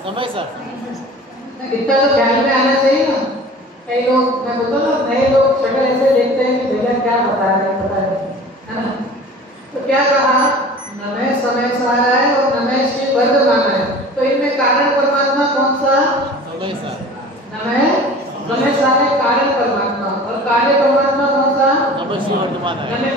समय सर इतना तो ख्याल में आना चाहिए ना। कई लोग, मैं बोलता हूँ नए लोग शक्ल ऐसे देखते हैं कि भैया क्या बता रहे हैं, पता है ना। तो क्या कहा, नमः समय सारा है और नमः श्री वर्धमान है। तो इनमें कारण परमात्मा कौन सा? समय सर नमः समय सारे कारण परमात्मा, और कार्य परमात्मा कौन सा? नमः श्री वर्धमान है।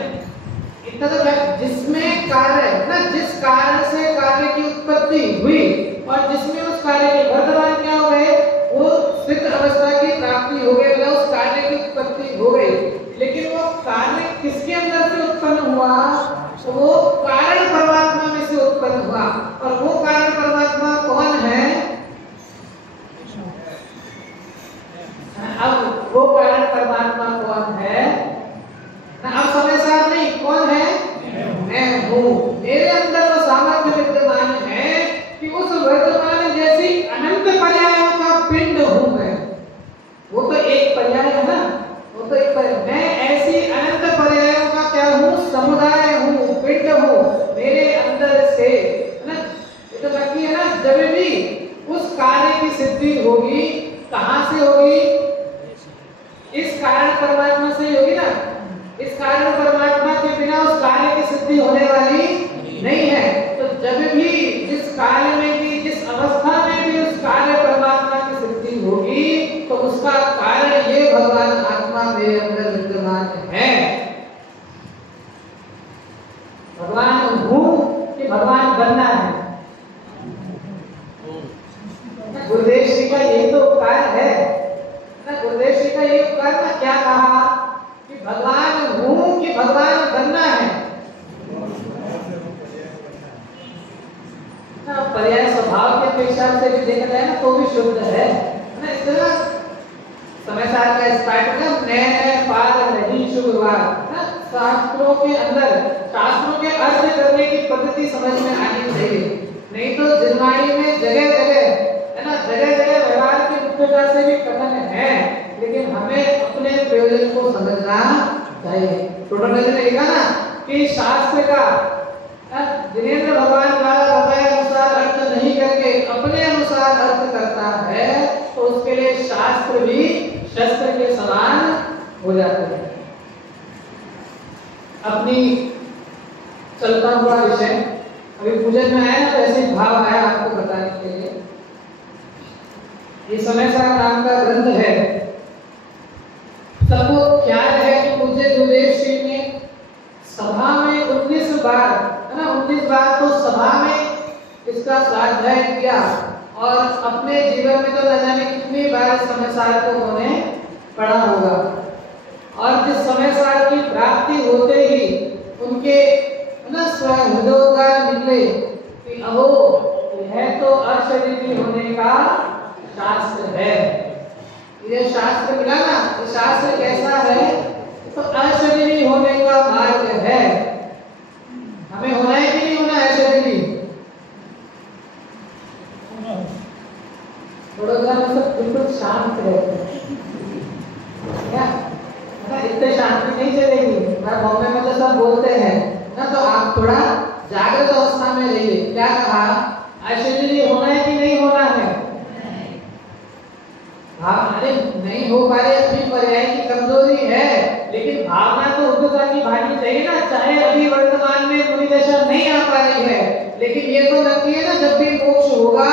इतना तो क्या, जिसमें कार्य ना, जिस कारण से कार्य की उत्पत्ति हुई और जिसमें उस कार्य के वर्तमान क्या हो गए, वो सिद्ध अवस्था की प्राप्ति हो गई, मतलब उस कार्य की उत्पत्ति हो गई। लेकिन वो कार्य किसके अंदर से उत्पन्न हुआ? तो वो कारण परमात्मा में से उत्पन्न हुआ। और वो कारण परमात्मा कौन है? अब वो कारण परमात्मा कौन है ना? अब समय सार नहीं, कौन है? मैं हूँ। मेरे अंदर वो सामर्थ्य विद्यमान है कि उस वर्तमान जैसी अनंत पर्यायों का पिंड हूँ मैं। वो तो एक पर्याय है ना, वो तो एक पर्याय। मैं ऐसी अनंत पर्यायों का क्या हूँ? समुदाय हूँ, पिंड हूँ मेरे अंदर से, है ना। ये तो बाकी है ना, जब भी उस कार्य की सिद्धि होगी, कहाँ से होगी? इस कारण परमात्मा से होगी ना। इस कारण परमात्मा के बिना उस कार्य की सिद्धि होने वाली नहीं है। तो जब भी जिस कार्य में भी, जिस अवस्था में भी उस कार्य परमात्मा की सिद्धि होगी, तो उसका कारण ये भगवान आत्मा मेरे अंदर विद्यमान है। भगवान हूँ कि भगवान बनना है? गुरुदेव श्री का यही तो उपकार है ना। गुरुदेव श्री का ये उपकार ना, क्या कहा कि भगवान हूँ कि भगवान बनना है ना। पर्याय स्वभाव के अपेक्षा से भी देखा जाए ना, तो भी शुद्ध है ना। इतना समय सार का स्टार्ट का नए पार नहीं शुरुआत ना। शास्त्रों के अंदर, शास्त्रों के अर्थ करने की पद्धति समझ में आनी चाहिए। नहीं तो जिनवाणी में जगह जगह है ना, जगह जगह व्यवहार की मुख्यता से भी कथन है, लेकिन हमें अपने प्रयोजन को समझना चाहिए। टोटल ने लिखा ना कि शास्त्र का जिनेंद्र भगवान द्वारा बताए अनुसार अर्थ नहीं करके अपने अनुसार अर्थ करता है, तो उसके लिए शास्त्र भी शस्त्र के समान हो जाते हैं। अपनी चलता हुआ विषय अभी पूजन में आया ना, तो ऐसे भाव आया आपको बताने के लिए। ये समय सार नाम का ग्रंथ है। सबको ख्याल है कि पूज्य गुरुदेव श्री ने सभा में 19 बार, है ना, 19 बार तो सभा में इसका स्वाध्याय किया, और अपने जीवन में तो न जाने कितनी बार समय सार को उन्होंने पढ़ा होगा। और जिस समय सार की प्राप्ति होते ही उनके स्वयं हृदयोद्गार निकले कि अहो, यह तो अशरीरी होने का शास्त्र है। ये शास्त्र मिला ना, तो शास्त्र कैसा है? तो अशरीरी होने का मार्ग है। हमें होना है कि नहीं होना है अशरीरी? थोड़ा सब बिल्कुल शांत रहते हैं क्या? इतने शांति नहीं चलेगी। बॉम्बे में तो सब बोलते हैं ना, तो आप थोड़ा जागृत अवस्था में रहिए। क्या कहा? अशरीरी होना है कि नहीं होना है? अरे नहीं हो पा रहे, अपनी पर्याय की कमजोरी है, लेकिन भावना तो उद्धता की भानी चाहिए ना। चाहे अभी वर्तमान में मुनि दशा नहीं आ पा रही है, लेकिन ये तो लगती है ना, जब भी मोक्ष होगा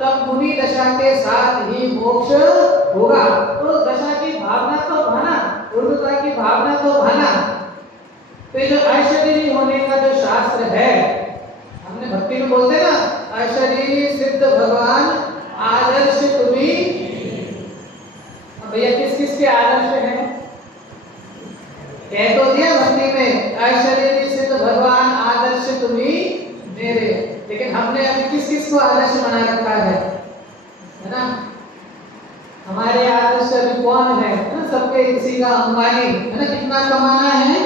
तब मुनि दशा के साथ ही मोक्ष होगा। तो दशा की भावना तो भाना, उद्धता की भावना तो भाना। तो ये जो अशरीरी होने का जो शास्त्र है, हमने भक्ति में बोलते ना, अशरीरी सिद्ध भगवान आदर्श तुम्ही। भैया किस किस के आदर्श हैं? कह तो दिया भक्ति में, अशरीरी सिद्ध भगवान आदर्श तुम्ही मेरे। लेकिन हमने अभी किस किस को आदर्श बना रखा है ना? हमारे आदर्श अभी कौन है ना? सबके किसी का अंबानी है ना, कितना कमाना है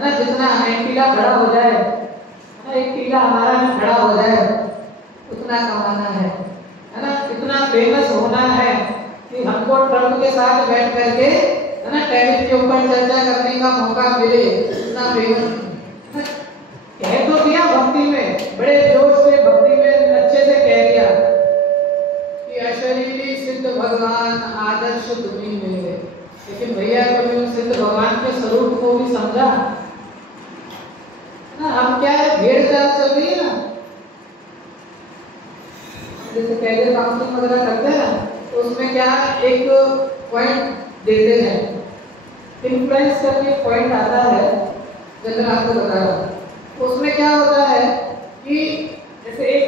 ना, जितना एक टीला खड़ा हो जाए ना, एक टीला हमारा भी खड़ा हो जाए, उतना कमाना है ना। इतना फेमस होना है कि हमको ट्रम्प के साथ बैठ करके है ना, टेरिफ के ऊपर चर्चा करने का मौका मिले, इतना फेमस। कह तो दिया भक्ति में, बड़े जोश से भक्ति में अच्छे से कह दिया, जैसे कैरियर काउंसलिंग वगैरह करते हैं ना, तो उसमें क्या एक पॉइंट देते हैं, इन्फ्लुएंस करके पॉइंट आता है, जैसे आपको बता रहा हूँ। उसमें क्या होता है कि जैसे एक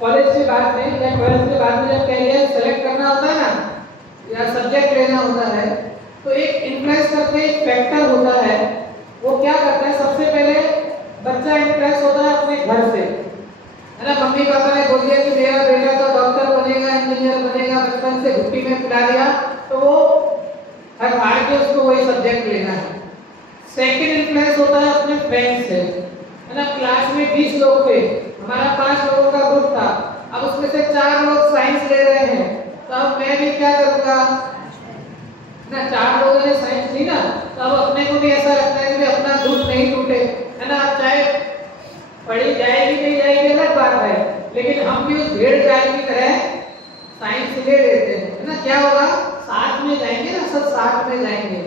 कॉलेज के बाद में या ट्वेल्थ के बाद में जब कैरियर सेलेक्ट करना होता है ना या सब्जेक्ट लेना होता है, तो एक इन्फ्लुएंस करके एक फैक्टर होता है। वो क्या करता है, सबसे पहले बच्चा इन्फ्लुएंस होता है अपने घर से, है ना। मम्मी पापा ने बोल दिया कि मेरा बेटा तो डॉक्टर बनेगा, इंजीनियर बनेगा, बचपन से घुट्टी में पिला दिया, तो वो हर बार के उसको वही सब्जेक्ट लेना है। सेकंड इन्फ्लुएंस होता है अपने फ्रेंड्स से, है ना। क्लास में 20 लोग थे, हमारा 5 लोगों का ग्रुप था, अब उसमें से 4 लोग साइंस ले रहे हैं, तो अब मैं भी क्या करूंगा ना, 4 लोगों ने साइंस ली ना, तो अब अपने को भी ऐसा लगता है कि अपना दूध नहीं टूटे, है ना। चाहे पढ़ी जाएगी नहीं जाएगी अलग बात है, लेकिन हम भी उस भेड़ चाल की तरह साइंस ले लेते हैं, है ना। क्या होगा, साथ में जाएंगे ना, सब साथ में जाएंगे।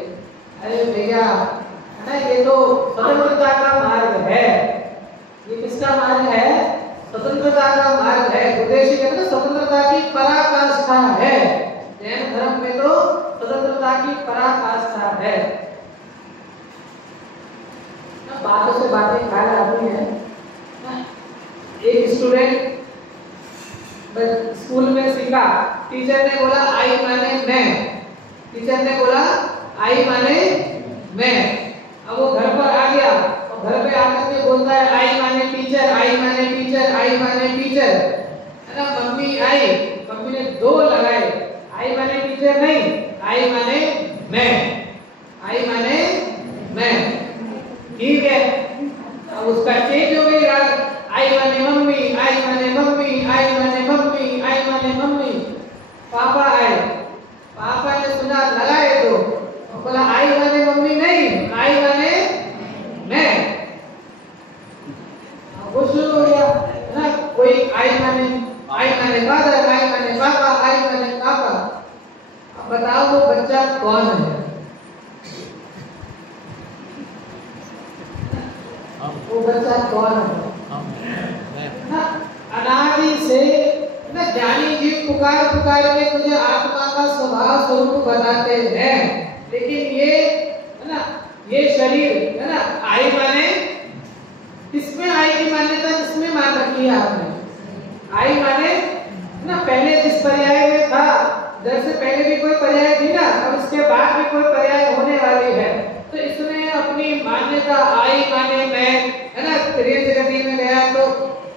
अरे भैया, है ना, ये तो स्वतंत्रता का मार्ग है। ये किसका मार्ग है? स्वतंत्रता का मार्ग है। बुद्धेशी कहते हैं स्वतंत्रता की पराकाष्ठा है। जैन धर्म में तो स्वतंत्रता की पराकाष्ठा है। बातों से बातें ख्याल आती हैं। एक स्टूडेंट स्कूल में सीखा, टीचर ने बोला आई माने मैं, टीचर ने बोला आई माने मैं। अब वो घर पर आ गया और घर पे आकर के बोलता है आई माने टीचर, आई माने टीचर, आई माने टीचर, है ना। मम्मी आई, मम्मी ने 2 लगाए, आई माने टीचर नहीं, आई माने मैं, आई माने मैं, ठीक है। अब उसका चेंज हो गई रात, आई माने मम्मी, आई माने मम्मी, आई माने मम्मी, आई माने मम्मी। पापा आए, पापा ने सुना लगाए तो बोला आई माने मम्मी नहीं, आई माने मैं। वो शुरू हो गया ना, कोई आई माने फादर, आई माने पापा, आई माने पापा। अब बताओ वो बच्चा कौन है? वो बच्चा कौन है? ना अनादि से ना ज्ञानी जीव पुकार पुकार के तुझे आत्मा का स्वभाव स्वरूप बताते हैं, लेकिन ये है ना, ये शरीर है ना, आई माने किसमें आई की मान्यता किसमें मान रखी है आपने? आई माने ना पहले जिस पर्याय में था, जैसे पहले भी कोई पर्याय थी ना, अब इसके बाद भी कोई पर्याय होने वाली है, तो इसने अपनी मान्यता आई माने मैं, है ना। त्रियंज गति में गया तो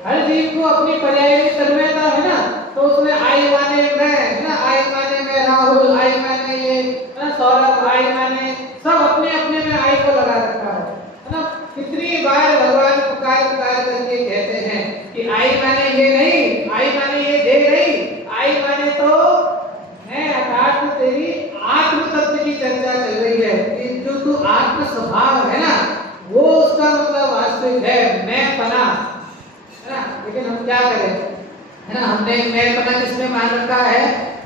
हर जीव को अपनी पर्याय में तन्मयता है ना, तो उसने आई माने मैं, है ना, आई माने मैं राहुल, आई माने ये, है ना, सौरभ, आई माने, सब अपने अपने में आई को लगा रखा है ना। कितनी बार भगवान पुकार पुकार करके कहते हैं कि आई माने ये नहीं, आई माने ये दे नहीं, आई माने तो मैं, अर्थात तेरी आत्म तत्व की चर्चा चल रही है कि जो तू आत्म स्वभाव है ना, वो उसका मतलब वास्तविक है, मैं पना, है ना। लेकिन हम क्या करें, है ना, हमने मैं पना किसमें मान रखा है?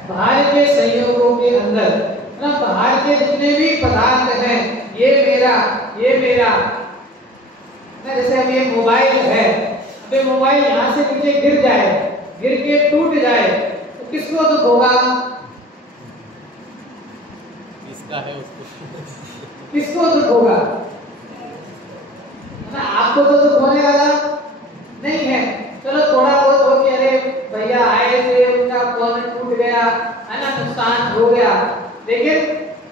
बाहर के संयोगों के अंदर, है ना। बाहर के जितने भी पदार्थ हैं, ये मेरा, ये मेरा, ना। जैसे अब ये मोबाइल है, अब ये मोबाइल यहाँ से नीचे गिर जाए, गिर के टूट जाए, तो किसको दुख होगा? किसका है उसको किसको दुख होगा? ना आपको तो दुख होने वाला नहीं है। चलो थोड़ा बहुत हो कि अरे भैया आए थे, उनका फोन टूट गया, है ना, नुकसान हो गया, लेकिन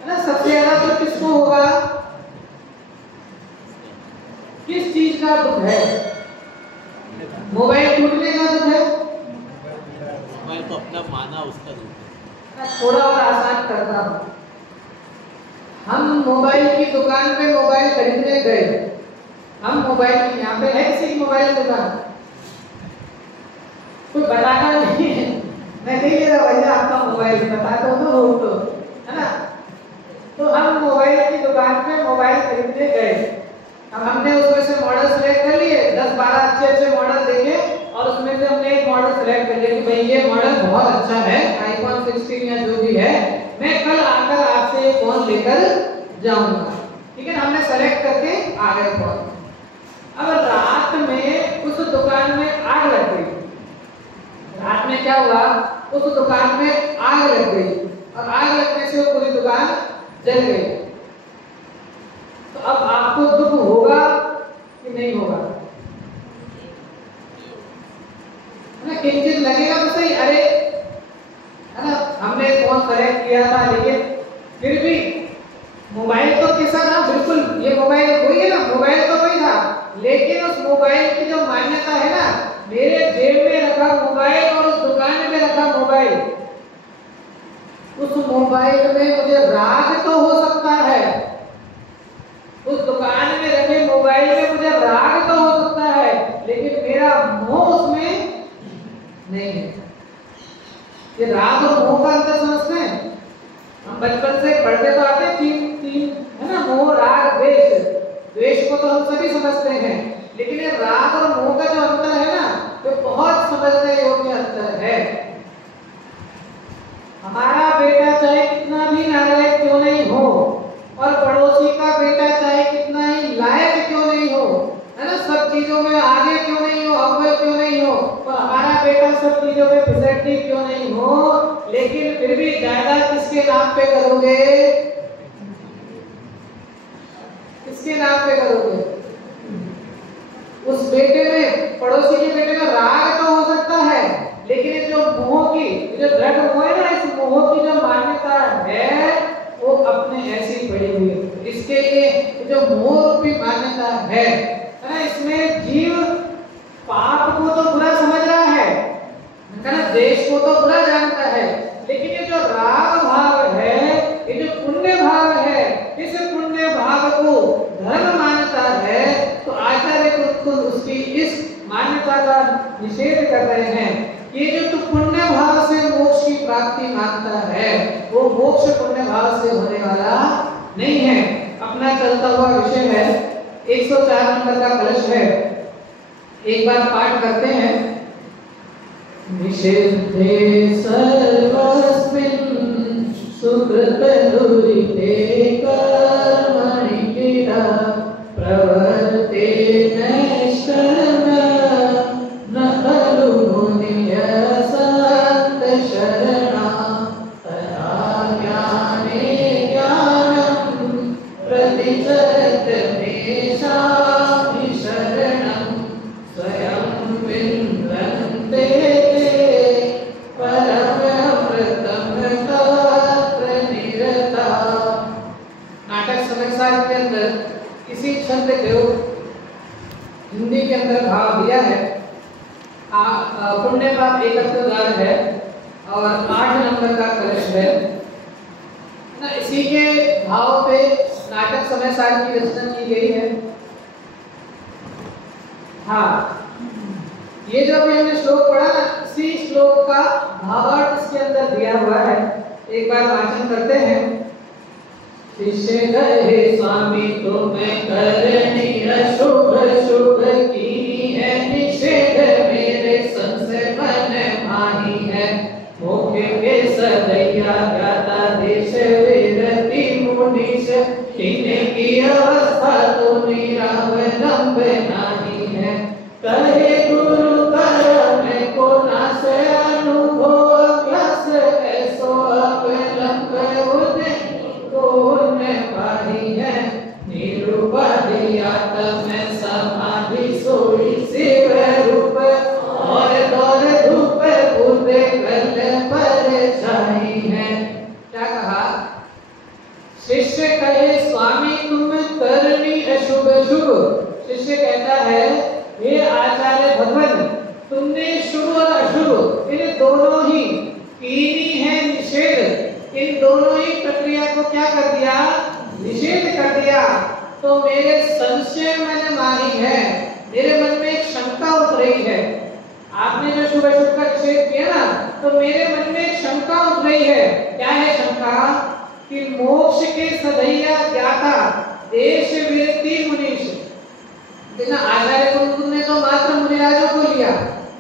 है ना सबसे ज्यादा तो किसको होगा? किस चीज का दुख है? मोबाइल टूटने का दुख है? मोबाइल तो अपना माना उसका दुख है। थोड़ा और आसान करता हूँ, हम मोबाइल की दुकान पे मोबाइल खरीदने गए, हम मोबाइल की, यहाँ पे है किसी की मोबाइल दुकान? कोई बताना नहीं है, मैं नहीं ले रहा भैया आपका मोबाइल, बताता हूँ तो हो तो, है ना। तो हम मोबाइल की दुकान पे मोबाइल खरीदने गए, अब हमने उसमें से मॉडल सेलेक्ट कर लिए, 10-12 अच्छे अच्छे मॉडल देखे और उसमें से हमने एक मॉडल सेलेक्ट कर लिया कि भाई ये मॉडल बहुत अच्छा है, आईफोन 16 या जो भी है, मैं कल आकर आपसे ये फोन लेकर जाऊंगा, ठीक है। हमने सेलेक्ट करके आ गए फोन। अब रात में उस दुकान में आग लग गई। रात में क्या क्या हुआ, उस दुकान में आग लग गई और आग लगने से वो पूरी दुकान जल गई। तो अब आपको दुख होगा कि नहीं होगा? ना किंचित लगेगा तो सही, अरे है ना, हमने फोन करेक्ट किया था, लेकिन फिर भी मोबाइल तो कैसा था, बिल्कुल ये मोबाइल वही है ना, मोबाइल तो वही था, लेकिन उस मोबाइल की जो मान्यता है ना, मेरे जेब में रखा मोबाइल और उस दुकान में रखा मोबाइल, उस मोबाइल में मुझे राग तो हो सकता है, उस दुकान में रखे मोबाइल में मुझे राग तो हो सकता है, लेकिन मेरा मोह उसमें नहीं है। ये राग और मोह का अंतर समझते हैं? हम बचपन से पढ़ते तो आते तीन है ना, मोह राग द्वेष। द्वेष को तो हम सभी समझते हैं, लेकिन ये राग और मोह का जो अंतर है ना, वो बहुत समझने योग्य अंतर है। हमारा बेटा चाहे कितना भी नालायक क्यों नहीं हो, और पड़ोसी का बेटा चाहे कितना ही लायक क्यों नहीं हो, है ना, सब चीजों में आगे क्यों नहीं हो, अव्वल क्यों नहीं हो, तो हमारा बेटा सब चीजों में फिसड्डी क्यों नहीं हो, लेकिन फिर भी जायदाद किसके नाम पे करोगे? किसके नाम पे करोगे? उस बेटे में, पड़ोसी के बेटे में राग तो हो सकता है, लेकिन ये जो मोह की, जो दृढ़ मोह है ना, इस मोह की जो मान्यता है वो अपने ऐसी पड़ी हुई है। इसके लिए जो मोह रूपी मान्यता है ना, इसमें जीव पाप को तो बुरा समझ रहा है ना, देश को तो बुरा जानता है, लेकिन ये जो राग भाव है, ये जो पुण्य भाव है, इस पुण्य भाव को धर्म मानता है, तो आचार्य को उसकी इस मान्यता का निषेध कर रहे हैं। ये जो तू पुण्य भाव से मोक्ष की प्राप्ति मानता है, वो मोक्ष पुण्य भाव से होने वाला नहीं है। अपना चलता हुआ विषय है, 104 नंबर का कलश है, एक बार पाठ करते हैं। निषेधे सर्वस्मिन् सुकृत दुरिते कर्मणि किला प्रवर्ते नैष्कर्म न खलु मुनिय संत शरणा तथा ज्ञाने ज्ञानं प्रतिचरत मेषामि शरणं स्वयं विन्द्रन्ते के अंदर किसी छंद को हिंदी के अंदर भाव दिया है। पुण्य पाप एकत्र द्वार है और 8 नंबर का कलश है ना, इसी के भाव पे नाटक समय सार की रचना की गई है। हाँ, ये जो अभी हमने श्लोक पढ़ा ना, इसी श्लोक का भावार्थ इसके अंदर दिया हुआ है। एक बार वाचन करते हैं। शिष्य कहे स्वामी तुम्हें करनी अशुभ शुभ की है, निषेध मेरे संशय मन माही है। मुख्य के सदैया ज्ञाता देश विरति मुनीश, किन्हीं की अवस्था तो निरावलंब नहीं है। कहे गुरु कर्म को नाश अनुभव अभ्यास, ऐसो अवलंब उदय पाही है। निरुपाधियात में समाधि सोई शिव रूप, और दौर धूप बुद्धे कल पर छाई है। क्या कहा? शिष्य कहे स्वामी तुम करनी अशुभ शुभ। शिष्य कहता है हे आचार्य भगवान, तुमने शुभ और अशुभ इन दोनों ही कीनी है निषेध, इन दोनों ही प्रक्रिया को क्या कर दिया? निषेध कर दिया। तो मेरे संशय मन माही है, मेरे मन में एक शंका उठ रही है। आपने जो शुभ अशुभ का निषेध किया ना, तो मेरे मन में एक शंका उठ रही है। क्या है शंका? कि मोक्ष के सदैया ज्ञाता देश विरति मुनीश। देखना, आचार्य कुंद ने तो मात्र मुनिराजों को लिया,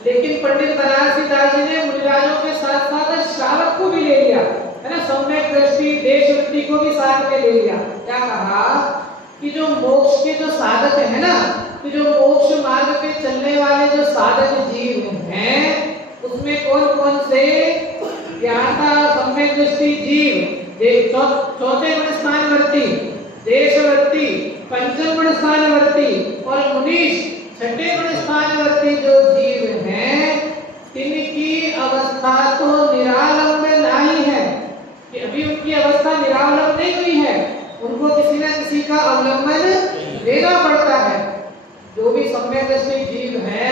लेकिन पंडित बनारसी दास जी ने मुनिराजों के साथ साथ श्रावक को भी ले लिया, है ना, सम्यक दृष्टि देश वृत्ति को भी साथ में ले लिया। क्या कहा? कि जो मोक्ष के जो साधक है ना, कि जो मोक्ष मार्ग पे चलने वाले जो साधक जीव हैं, उसमें उसमें कौन कौन से ज्ञाता, सम्यक दृष्टि जीव, चौथे गुण स्थानवर्ती, देशवर्ती, पंचम गुण स्थानवर्ती और मुनीश छठे गुण स्थानवर्ती जो जीव हैं, इनकी अवस्था तो निरालंब नहीं है कि अभी उनकी अवस्था निरालंब नहीं हुई है, उनको किसी न किसी का अवलंबन लेना पड़ता है। जो भी सम्यक दृष्टि जीव है,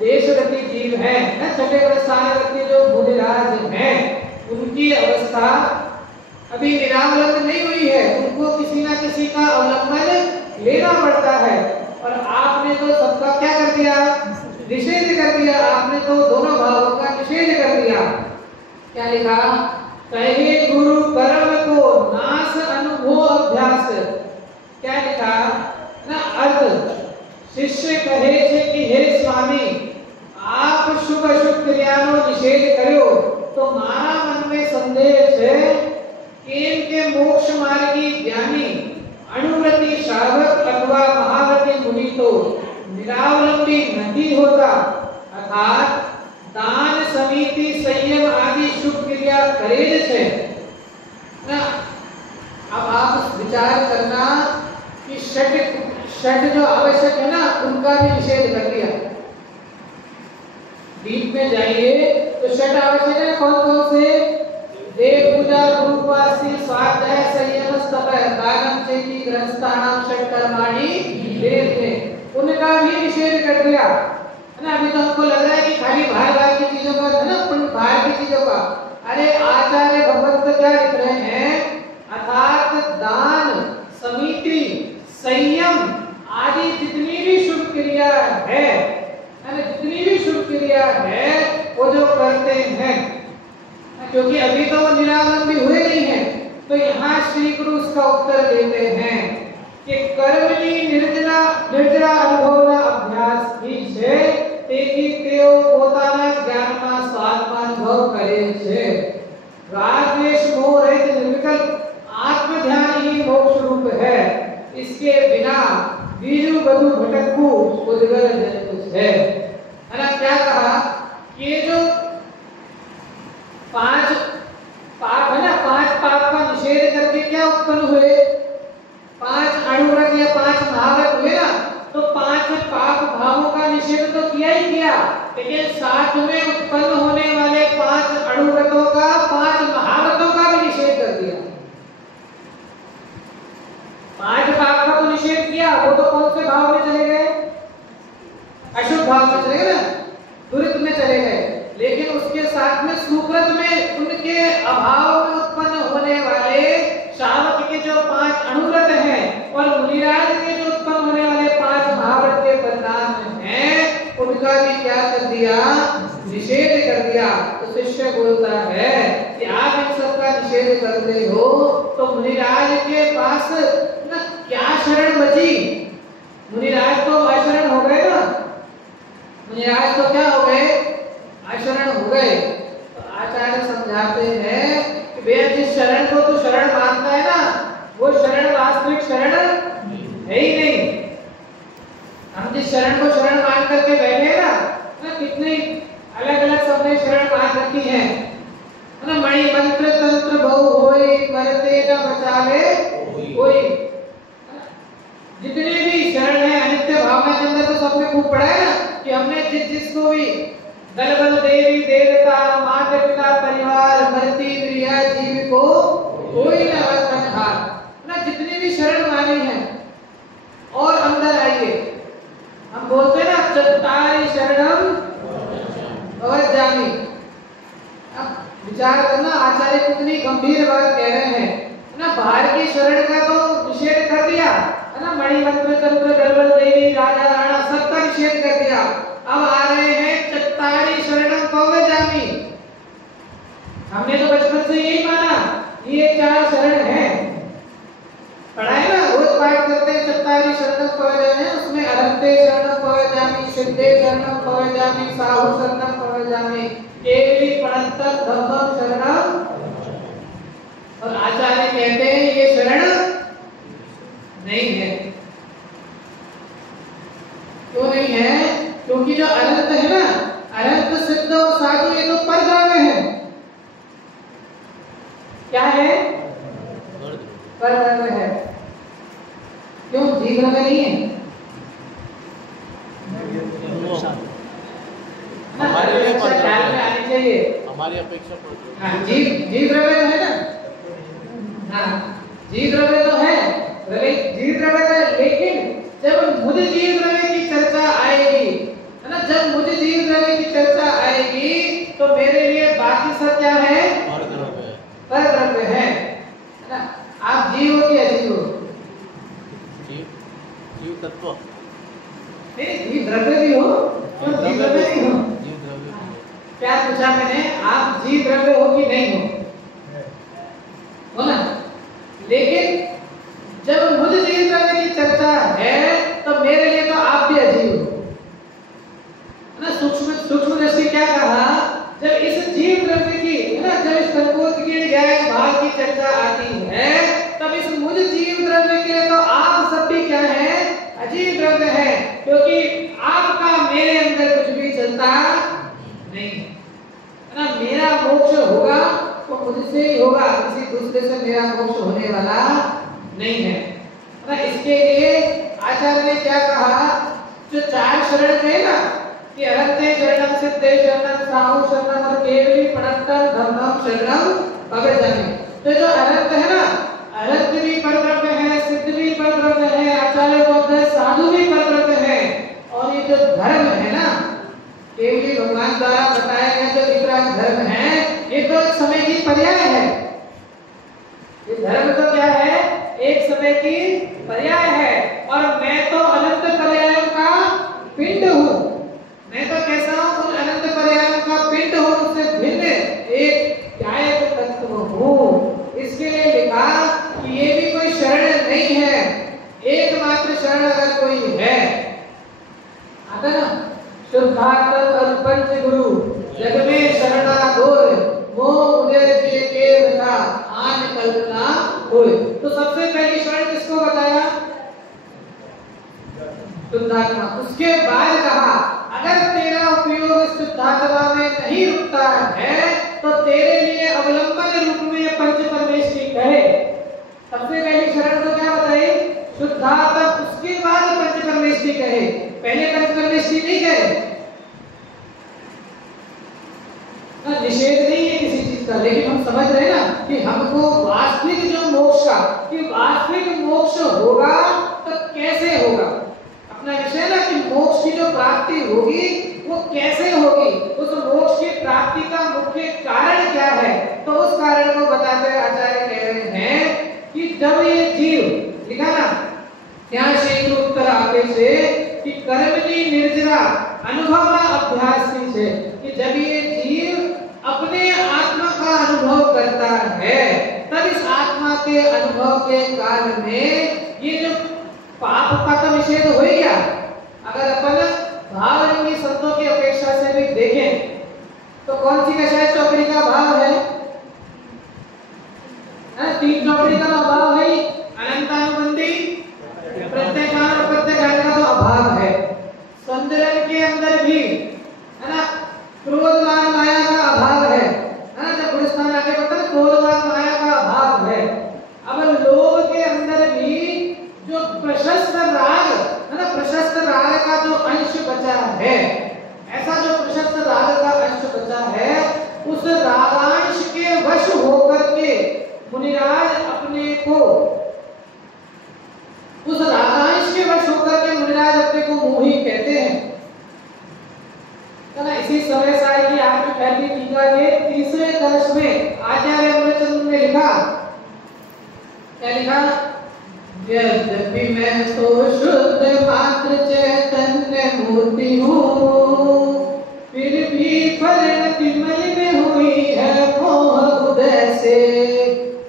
देशवर्ती जीव है, छठे गुण स्थानवर्ती जो मुनिराज हैं, उनकी अवस्था अभी निरालंब नहीं हुई है, उनको किसी ना किसी का अवलंबन लेना पड़ता है। और आपने तो सबका क्या कर दिया, निषेध कर दिया, आपने तो दोनों भावों का निषेध कर दिया। क्या लिखा, कहे गुरु कर्म को नाश अनुभव अभ्यास, क्या लिखा ना, अर्थ शिष्य कहे छे कि हे स्वामी आप शुभ अशुभ क्रियानो निषेध करो तो मारा मन में संदेह है केम के मोक्ष मार्गी ज्ञानी अणुव्रति श्रावक अथवा महाव्रति मुनि तो निरावलंबी नहीं होता, अर्थात दान समिति संयम आदि शुभ क्रिया करे छे ना। अब आप विचार करना कि षट जो आवश्यक है ना, उनका भी निषेध कर दिया। दीप में जाइए तो षट आवश्यक है, कौन कौन से, देव पूजा, गुरुवासी, स्वाध्याय, संयम, तप, दानम, चेती, गृहस्थानाम, षट कर्माणि देव, उनका भी निषेध कर दिया है ना। अभी तो हमको लग रहा है कि खाली बाहर की चीजों का है ना, बाहर की चीजों का। अरे आचार्य भगवत तो क्या लिख रहे हैं, अर्थात दान, समिति, संयम आदि जितनी भी शुभ क्रिया है, जितनी भी शुभ क्रिया है वो जो करते हैं, क्योंकि अभी तो वो निरालंबी हुए नहीं है, तो यहाँ श्री गुरु उसका उत्तर देते हैं कि कर्मनी निर्जरा अनुभवना अभ्यास ही છે તેથી તેઓ પોતાના જ્ઞાનમાં સ્વાત્મા અનુભવ કરે છે। રાગ દ્વેષ મોહ રહિત निर्विकल्प आत्म ध्यान ही मोक्ष रूप है, इसके बिना बीजू बधु भटकू उद्गल जंतु है ना। क्या कहा, ये जो पांच पाप है ना, पांच पाप का निषेध करके क्या उत्पन्न हुए, पांच अणुव्रत या पांच महाव्रत हुए ना, तो पांच पाप भावों का निषेध तो किया ही किया, लेकिन साथ में उत्पन्न होने वाले पांच अणुव्रतों का, पांच महाव्रतों का भी निषेध कर दिया। पांच पाप का तो निषेध किया, वो तो कौन से भाव में चले गए, अशुभ भाव में चले गए ना, दुरित में चले गए, लेकिन उसके साथ में सुकृत में उनके अभाव में उत्पन्न होने वाले श्रावक के जो पांच अणुव्रत हैं और मुनिराज के जो उत्पन्न होने वाले पांच महाव्रत के परिणाम हैं, उनका भी क्या कर दिया, निषेध कर दिया। तो शिष्य बोलता है कि आप इन सब का निषेध करते हो तो मुनिराज के पास ना क्या शरण बची, मुनिराज तो अशरण हो गए ना, मुनिराज तो क्या हो गए, अशरण हो गए। तो आचार्य समझाते हैं कि भैया जिस शरण को तू शरण मानता है ना, वो शरण वास्तविक शरण है ही नहीं। हम जिस शरण को शरण मान करके बैठे हैं ना, कितनी अलग अलग सबने शरण मान रखी है ना, मणि मंत्र तंत्र बहु होई करते न बचावे कोई, जितने भी शरण है अनित्य भावना के अंदर तो सबने खूब पढ़ा है ना कि हमने जिसको भी दल बल देवी देवता माता पिता परिवार मृत्यु प्रिया जीव को कोई न रखनहार ना, जितनी भी शरण मानी है। और अंदर आइए, हम बोलते हैं ना चत्तारि शरणम भवज्जामि। अब विचार करना आचार्य कितनी गंभीर बात कह रहे हैं ना, बाहर की शरण का तो निषेध कर दिया है ना, मणि मंत्र तंत्र दल बल देवी राजा राणा सबका निषेध कर दिया। अब आ रहे हैं चत्तारि शरणम भवज्जामि। हमने तो बचपन से यही माना ये चार शरण हैं, पढ़ाए ना, रोज पाठ करते हैं चत्तारि शरणम भवज्जामि, उसमें अरहते शरणम भवज्जामि, सिद्धे शरणम भवज्जामि, साहु शरणम भवज्जामि, केवली प्रणतम धम्मम शरणम। और आचार्य कहते हैं ये शरण नहीं है। क्यों नहीं है? क्योंकि जो अनंत है ना, अनंत सिद्ध और साधु ये तो क्या है? वर्ग परद्रव्य है। क्यों जीव द्रव्य नहीं है? हमारे लिए अपेक्षा ख्याल में आनी चाहिए। हमारी अपेक्षा पर हाँ, जीव द्रव्य तो है ना? हाँ, जीव द्रव्य तो है, जीव द्रव्य तो है, लेकिन जब मुझ जीव द्रव्य की चर्चा आएगी, है ना, जब मुझ जीव द्रव्य की चर्चा आएगी तो मेरे लिए बाकी सब क्या है? परद्रव्य है ना? आप जीव हो कि अजीव हो? जीव तत्व नहीं, जीव द्रव्य भी हो, क्यों जीव द्रव्य नहीं हो? जीव द्रव्य क्या पूछा मैंने? आप जीव द्रव्य हो कि नहीं हो? हो ना? लेकिन जब मुझ जीव द्रव्य की चर्चा है तो मेरे लिए तो आप भी अजीव हो, है ना? सूक्ष्म दृष्टि क्या कहा? जब इस जीव द्रव्य की, है ना, जब इस कंपोजिट गैस भाग की चर्चा आती है तब इस मुझ जीव द्रव्य के लिए तो आप सब भी क्या है? अजीव द्रव्य है, क्योंकि आपका मेरे अंदर कुछ भी चलता नहीं है ना? मेरा मोक्ष होगा तो मुझसे ही होगा, किसी दूसरे से मेरा मोक्ष होने वाला नहीं है ना? इसके लिए आचार्य ने क्या कहा? जो 4 शरण थे ना, कि अरहते शरणम सिद्धे शरणम साहु शरणम और केवली पड़त्तर धर्मम शरणम भगवजामि। तो जो अरहत है ना, अरहत भी परद्रव्य है, सिद्ध भी परद्रव्य है, आचार्य बोलते साधु भी परद्रव्य है, और ये जो धर्म है ना, केवली भगवान द्वारा बताया गया जो विपरीत धर्म है, ये तो एक समय की पर्याय है। ये धर्म तो क्या है? एक समय की पर्याय है, और मैं तो अनंत पर्यायों का पिंड हूँ। मैं तो कैसा हूँ? उन अनंत पर्यायों का पिंड हूँ, उससे भिन्न एक न्यायिक तत्व हूँ। इसके लिए लिखा कि ये भी कोई शरण नहीं है, एकमात्र शरण अगर कोई है, आता ना, शुद्धार्थ और पंच गुरु जग में शरणा गोर मोह उदय जे के बता आन कल्पना होए। तो सबसे पहली शरण किसको बताया? शुद्धात्मा। उसके बाद कहा अगर तेरा उपयोग शुद्धात्मा में नहीं रुकता है तो तेरे लिए अवलंबन रूप में पंच परमेष्टि कहे। सबसे पहली शरण तो क्या बताई? शुद्धात्मा। उसके बाद पंच परमेष्टि कहे, पहले पंच परमेष्टि नहीं कहे। निषेध नहीं है किसी चीज का, लेकिन हम समझ रहे हैं ना कि हमको वास्तविक जो मोक्ष का, कि वास्तविक मोक्ष होगा तो कैसे होगा, अपना विषय है ना, कि मोक्ष की जो प्राप्ति होगी वो कैसे होगी, उस मोक्ष की प्राप्ति का मुख्य कारण क्या है। तो उस कारण को बताते हुए आचार्य कह रहे हैं कि जब ये जीव, लिखा ना यहाँ शीघ्र उत्तर आते से कि कर्मणी निर्जरा अनुभवना अभ्यास से, कि जब ये जीव अपने आत्मा का अनुभव करता है तब इस आत्मा के अनुभव के काल में ये जो पाप का तो निषेध हो ही गया। अगर अपन भावलिंगी शब्दों की अपेक्षा से भी देखें तो कौन सी कक्षा चौकड़ी का भाव है? 3 चौकड़ी का अभाव है, अनंतानुबंधी प्रत्येकार और प्रत्येकार का तो अभाव है। संदर्भ के अंदर भी है ना क्रोधमान माया का अभाव है ना, जब गुणस्थान आगे बढ़ता है क्रोधमान माया का अभाव है। अब लोभ के अंदर भी जो प्रशस्त राग है ना, प्रशस्त राग का जो अंश बचा है, ऐसा जो प्रशस्त राग का अंश बचा है, उस रागांश के वश होकर के मुनिराज अपने को, उस रागांश के वश होकर के मुनिराज अपने को मोही कहते हैं। ना इसी समय साई की आपकी पहली टीका के 3रे कलश में आचार्य अमृतचंद्र ने लिखा, क्या लिखा? यद्यपि मैं तो शुद्ध मात्र चैतन्य मूर्ति हूँ, फिर भी परिणति मल में हुई है मोह उदय से।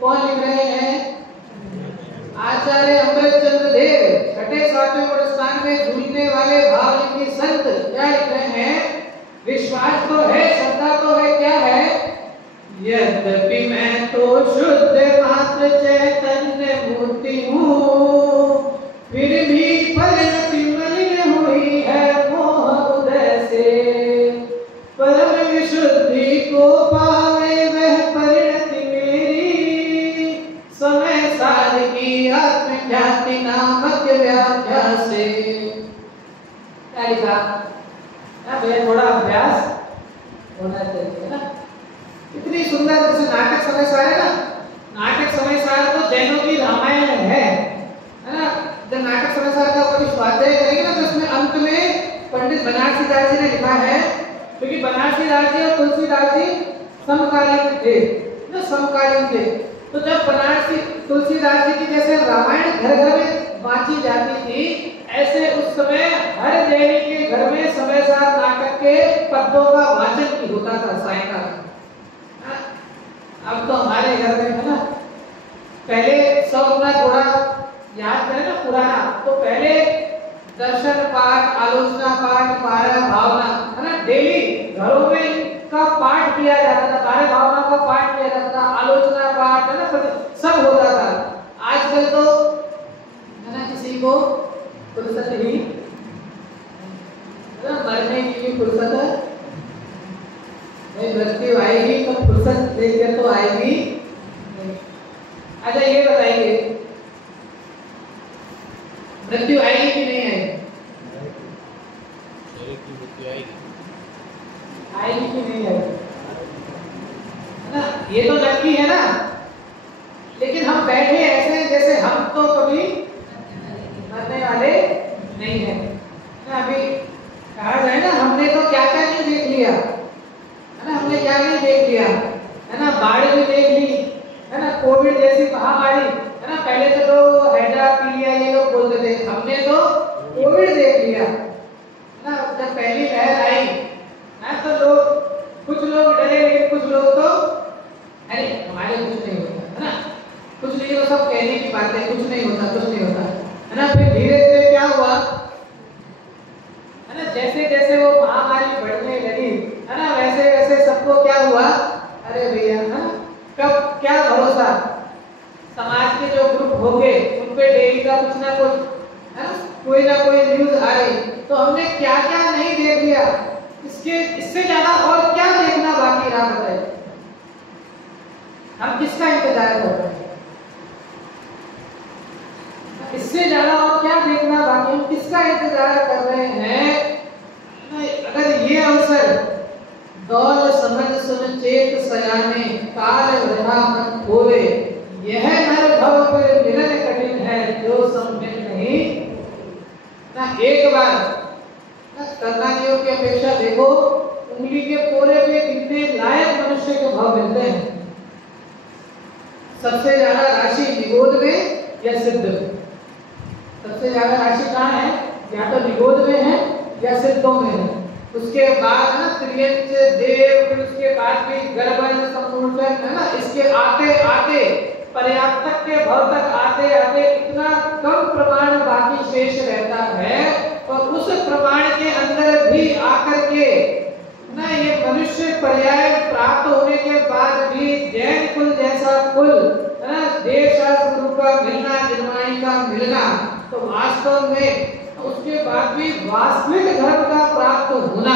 कौन लिख रहे हैं? आचार्य अमृतचंद्र देव, 6वें गुणस्थान में झूलने वाले भावलिंगी संत क्या लिख रहे हैं? विश्वास तो है, श्रद्धा तो है, क्या है? यद्यपि मैं तो शुद्ध मात्र चैतन्य मूर्ति हूँ, फिर भी परिणति मलिन हुई है मोह उदय से। परम विशुद्धि को पावे वह परिणति मेरी, इतनी सुंदर जैसे नाटक समय सार है ना, नाटक समय सार तो जैनों की रामायण है ना। जब नाटक समय सार का कोई स्वाध्याय करेंगे ना तो इसमें अंत में पंडित बनारसी दास जी ने लिखा है, क्योंकि बनारसी दास जी और तुलसीदास जी समकालीन थे ना, समकालीन थे। तो जब बनारसी तुलसीदास जी की जैसे रामायण घर घर में बांची जाती थी, ऐसे उस समय हर जैनी के घर में समय सार नाटक के पद्यों का वाचन भी होता था सायंकाल। अब तो हमारे घर में है ना, पहले सब अपना थोड़ा याद करें ना पुराना, तो पहले दर्शन पाठ, आलोचना पाठ, पारा भावना है ना, डेली घरों में इनका पाठ किया जाता था, पारा भावना का पाठ किया जाता था, आलोचना पाठ है ना, सब होता था। आजकल तो है ना किसी को फुर्सत ही है ना, मरने की भी फुर्सत है नहीं, मृत्यु आएगी तो फुर्सत लेकर तो आएगी नहीं। अच्छा ये बताइए, मृत्यु आएगी कि नहीं आएगी? आएगी कि नहीं आएगी, है ना? ये तो नक्की है ना, लेकिन हम बैठे ऐसे हैं जैसे हम तो कभी मरने वाले नहीं है ना। अभी कहा जाए ना, हमने तो क्या क्या नहीं देख लिया है ना, हमने क्या नहीं देख लिया है ना, बाढ़ भी देख ली है ना, कोविड जैसी महामारी है ना, पहले तो लोग हैडरा पीलिया ये लोग बोलते थे, हमने तो कोविड देख लिया है ना। जब पहली लहर आई ना तो लोग, कुछ लोग डरे, लेकिन कुछ लोग तो अरे हमारे कुछ नहीं होता है ना, कुछ नहीं, वो सब कहने की बातें, कुछ नहीं होता, कुछ नहीं होता है ना। फिर धीरे धीरे क्या हुआ है ना, जैसे जैसे वो महामारी बढ़ने लगी है ना, वैसे वैसे सबको क्या हुआ, अरे भैया है ना, कब क्या भरोसा, समाज के जो ग्रुप हो गए उन पे डेली का कुछ ना कुछ है ना, कोई ना कोई न्यूज आ रही, तो हमने क्या क्या नहीं देख लिया, इससे ज्यादा और क्या देखना बाकी रहा बताइए? हम किसका इंतजार कर रहे हैं? इससे ज्यादा और क्या देखना बाकी, हम किसका इंतजार कर रहे हैं? अगर ये अवसर दौल समझ सुन चेत सयाने, काल वृथा मत होवे, यह नर भव फिर मिलन कठिन है, जो सम्मिल नहीं ना। एक बार कर्णानियों की अपेक्षा देखो, उंगली के पोरे पे कितने लायक मनुष्य के भाव मिलते हैं। सबसे ज्यादा राशि निगोद में या सिद्ध में? सबसे ज्यादा राशि कहाँ है? या तो निगोद में है या सिद्धों में है। उसके बाद ना त्रियंच देव, फिर उसके बाद भी गर्भन समूर्धन है ना, इसके आते आते पर्याप्तक के भाव तक आते आते इतना कम प्रमाण बाकी शेष रहता है, और उस प्रमाण के अंदर भी आकर के ना ये मनुष्य पर्याय प्राप्त होने के बाद भी जैन कुल जैसा कुल है ना, देव शास्त्र गुरु का मिलना, जन्माई का मिलना, तो वास्तव में उसके बाद भी वास्तविक धर्म का प्राप्त होना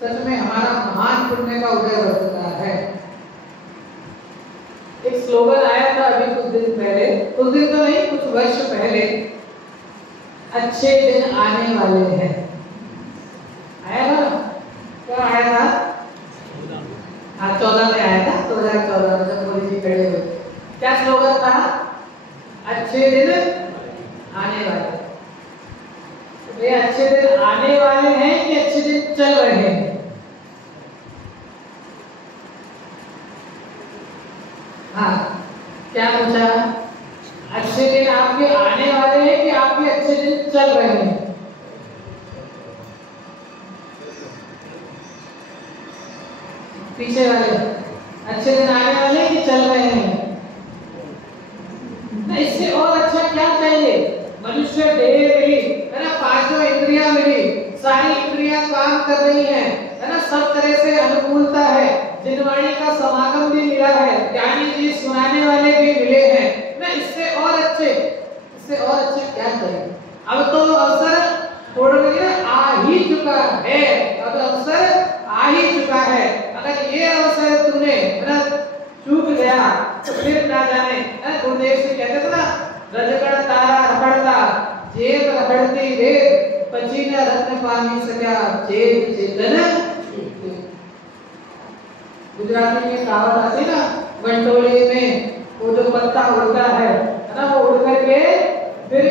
सच में हमारा महान पुण्य का उदय होता है। एक स्लोगन आया था अभी कुछ दिन पहले, कुछ दिन तो नहीं, कुछ वर्ष पहले, अच्छे दिन आने वाले हैं। आया था? क्या आया था? हाँ 14 में आया था, 2014 में जब मोदी जी खड़े हुए। क्या स्लोगन था? अच्छे दिन आने वाले। ये अच्छे दिन आने वाले हैं कि अच्छे दिन चल रहे हैं? हाँ क्या पूछा? अच्छे दिन आपके आने वाले हैं कि आपके अच्छे दिन चल रहे हैं? पीछे वाले अच्छे दिन आने वाले हैं कि चल रहे हैं? इससे और अच्छा क्या चाहिए? मनुष्य देह मिली है ना, पांचों इंद्रियां मिली, सारी इंद्रियां काम कर रही हैं है ना, सब तरह से अनुकूलता है, जिनवाणी का समागम भी मिला है, ज्ञानी जी सुनाने वाले भी मिले हैं ना, इससे और अच्छे क्या चाहिए? अब तो अवसर थोड़ा ना आ ही चुका है, अब अवसर आ ही चुका है। अगर ये अवसर तुमने ना चूक गया तो फिर ना जाने, गुरुदेव से कहते थे ना, रजगण तारा रखड़ता, जेब रखड़ती रे, पचीना रत्न पानी सका, जेब चेतन। गुजराती में कहावत आती ना, वंटोली में वो जो पत्ता उड़ता है ना, वो उड़ करके फिर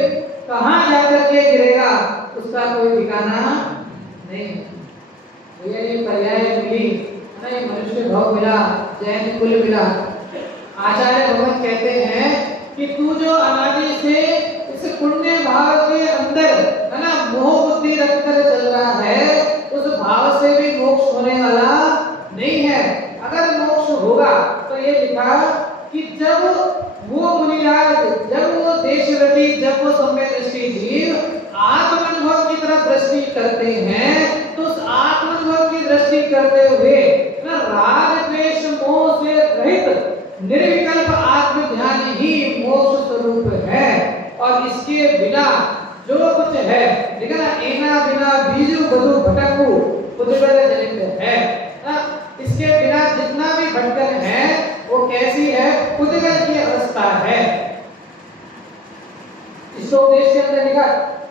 कहाँ जाकर के गिरेगा उसका कोई ठिकाना नहीं। भैया ये पर्याय मिली ना, ये मनुष्य भाव मिला, जैन कुल मिला। आचार्य भगवत कहते हैं कि तू जो अनादि से इस पुण्य भाव के अंदर है ना मोह बुद्धि रखकर चल रहा है, उस भाव से भी मोक्ष होने वाला नहीं है। अगर मोक्ष होगा तो ये लिखा कि जब वो मुनिराज, जब वो देशव्रती, जब वो सम्यक दृष्टि जीव आत्मानुभव की तरफ दृष्टि करते हैं, तो उस आत्मानुभव की दृष्टि करते हुए ना राग द्वेष मोह से रहित निर्विकल्प आत्मज्ञान ही मोक्ष स्वरूप है। और इसके बिना जो कुछ है, लेकिन एना बिना बीजु बधु भटकु उद्गल जनित है ना, इसके बिना जितना भी भटकन है वो कैसी है, उद्गल की अवस्था है। इसको उपदेश के अंदर लिखा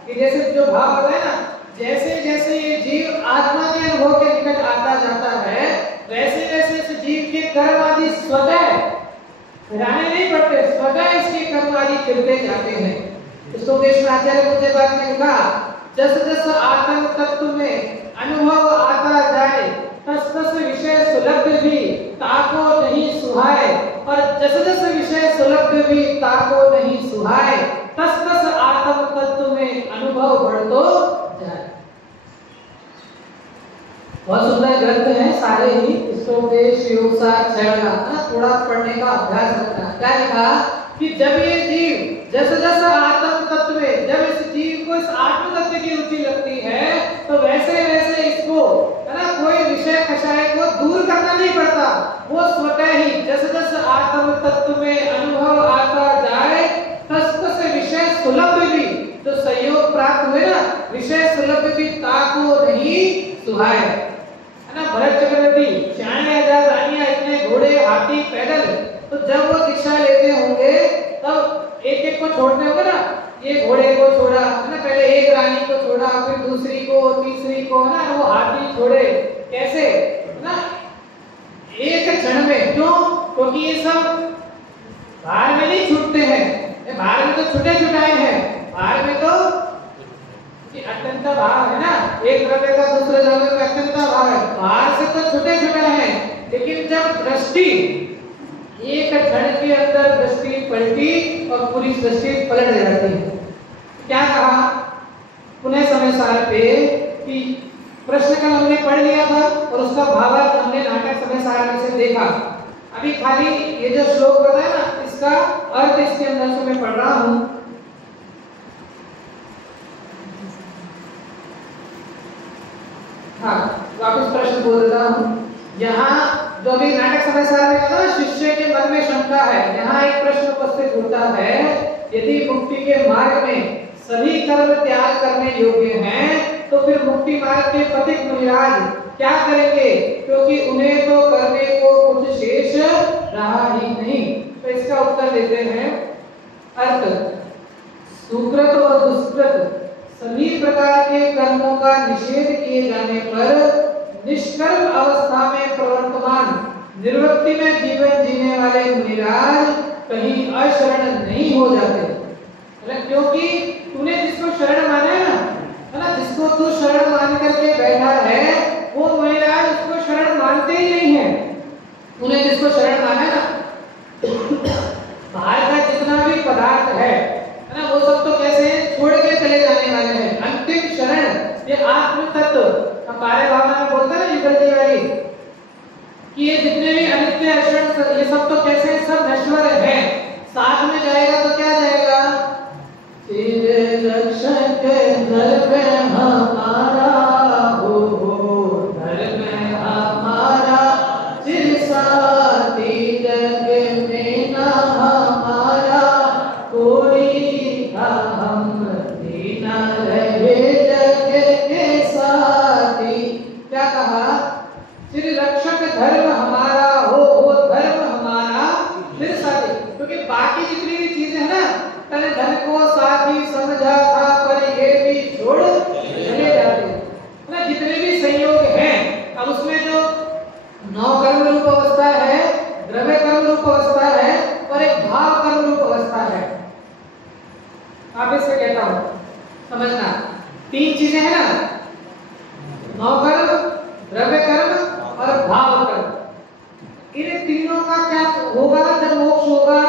कि जैसे जो भाव होता है ना, जैसे जैसे ये जीव आत्मा के अनुभव के निकट आता जाता है, वैसे वैसे इस जीव के कर्म आदि स्वतः रहने नहीं पड़ते, स्वतः इसके कर्म आदि गिरते जाते हैं। इसको उपदेश में आचार्य मुझे बात में लिखा, जस जस आत्म तत्व में अनुभव आता जाए, तस तस विषय सुलभ भी ताको नहीं सुहाए, और जस जस विषय सुलभ भी ताको नहीं सुहाए, तस तस आत्म तत्व में अनुभव बढ़तो जाए। बहुत सुंदर ग्रंथ है सारे ही, उपदेश योग सार छेड़ा ना, थोड़ा पढ़ने का अभ्यास रखना। क्या लिखा कि जब ये जीव जैसे जैसे आत्म तत्व में, जब इस जीव को इस आत्म तत्व की रुचि लगती है, तो वैसे वैसे इसको है ना कोई विषय कषाय को दूर करना नहीं पड़ता, वो स्वतः ही जैसे जैसे आत्म तत्व में अनुभव आता जाए, तस तस विषय सुलभ भी, जो संयोग प्राप्त हुए ना विषय सुलभ भी ताको नहीं सुहाए, है ना। भरत चक्रवर्ती 96,000 रानियां, इतने घोड़े हाथी पैदल, तो जब वो दीक्षा लेते होंगे तब एक एक को छोड़ते होंगे ना, ये घोड़े को छोड़ा है ना, पहले एक रानी को छोड़ा, फिर दूसरी को, तीसरी को, है ना, वो हाथी छोड़े, कैसे ना एक क्षण में। क्यों? क्योंकि ये सब बाहर में नहीं छूटते हैं, बाहर में तो छुटे छुटाए हैं, बाहर में तो अत्यंत भाव है ना, एक द्रव्य का दूसरे द्रव्य में अत्यंत भाव है, बाहर से तो छुटे छुटाए हैं, लेकिन जब दृष्टि एक क्षण के अंदर दृष्टि पलटी और पूरी दृष्टि पलट जाती है। क्या कहा पुनः समय सार पे कि प्रश्न कल हमने पढ़ लिया था और उसका भावार्थ हमने नाटक समय सार में से देखा। अभी खाली ये जो श्लोक बताया ना, इसका अर्थ इसके अंदर से मैं पढ़ रहा हूं। हाँ, वापस प्रश्न बोल देता हूं। यहाँ जो अभी नाटक समय सार में कहा ना, शिष्य के मन में शंका है, यहाँ एक प्रश्न उपस्थित होता है, यदि मुक्ति के मार्ग में सभी कर्म त्याग करने योग्य हैं, तो फिर मुक्ति मार्ग के पथिक मुनिराज क्या करेंगे, क्योंकि उन्हें तो करने को कुछ शेष रहा ही नहीं। तो इसका उत्तर देते हैं, अर्थ सुकृत और दुष्कृत सभी प्रकार के कर्मों का निषेध किए जाने पर निष्कर्म अवस्था में प्रवर्तमान निर्वृत्ति में जीवन जीने वाले मुनिराज कहीं अशरण नहीं हो जाते, क्योंकि तूने जिसको शरण माना है ना, जिसको तू शरण मान करके बैठा है, वो मुनिराज उसको शरण मानते ही नहीं है। तूने जिसको शरण माना है ना, बाहर का जितना भी पदार्थ है ना, वो सब तो कैसे छोड़ के चले जाने वाले हैं। अंतिम शरण ये आत्म तत्व कार्य भावना में बोलता है ना युगल जी वाली, कि ये जितने भी अनित्य अक्षर ये सब तो कैसे सब नश्वर हैं, साथ में जाएगा तो क्या जाएगा, चिर रक्षक धर्म हमारा हो, धर्म हमारा चिर साथी, जग में ना हमारा कोई था, हम दीना रहे जग के साथी। क्या कहा, चिर रक्षक धर्म हमारा हो, वो धर्म हमारा फिर साथी, क्योंकि बाकी जितनी भी चीजें है ना, तने धन को साथी समझा था, पर ये भी छोड़ चले जाते ना, जितने भी संयोग हैं। अब उसमें जो नौ कर्म रूप अवस्था इन तीनों का क्या होगा जब मोक्ष होगा?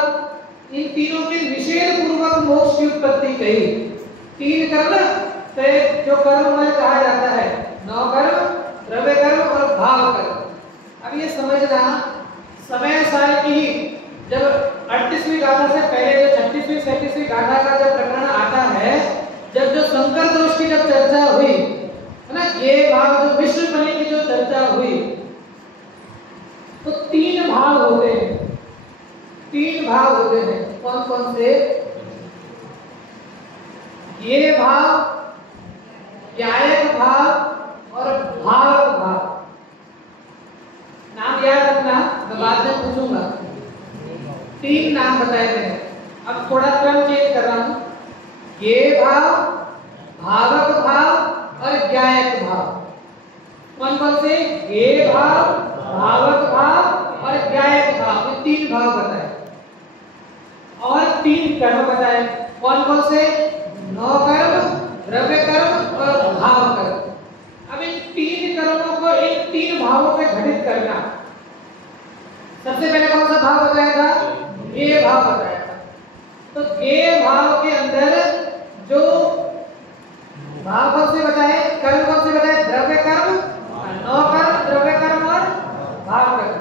इन तीनों के निषेध पूर्वक मोक्ष की उत्पत्ति कही। तीन कर्म तो जो कर्ममय कहा जाता है, 9 कर्म, द्रव्य कर्म और भाव कर्म। अब ये समझना, समय साल की जब 38वीं गाथा से पहले जो 36वीं 37वीं गाथा का जब प्रकरण आता है, जब जो संकर दोष की जब चर्चा हुई है ना, ये भाव जो विश्व बने की जो चर्चा हुई, तो 3 भाव होते हैं। 3 भाव होते हैं। कौन कौन से? ये भाव, ज्ञायक भाव और भावक भाव। नाम याद रखना, मैं बाद में पूछूंगा। 3 नाम बताए गए हैं। अब थोड़ा क्रम चेंज कर रहा हूं। ये भाव, भावक भाव और ज्ञायक भाव। कौन कौन से? ये भाव, भावक भाव और ज्ञायक भाव। ये 3 भाव बताए और 3 कर्म बताए। कौन कौन से? 9 कर्म, द्रव्य कर्म और भाव कर्म। अब इन 3 कर्मों को इन 3 भावों में घटित करना। सबसे पहले कौन सा भाव बताया था? ये भाव बताया था। तो ये भाव के अंदर जो भाव कौन से बताए, कर्म कौन से बताए? द्रव्य कर्म, 9 कर्म, द्रव्य कर्म और भाव कर्म।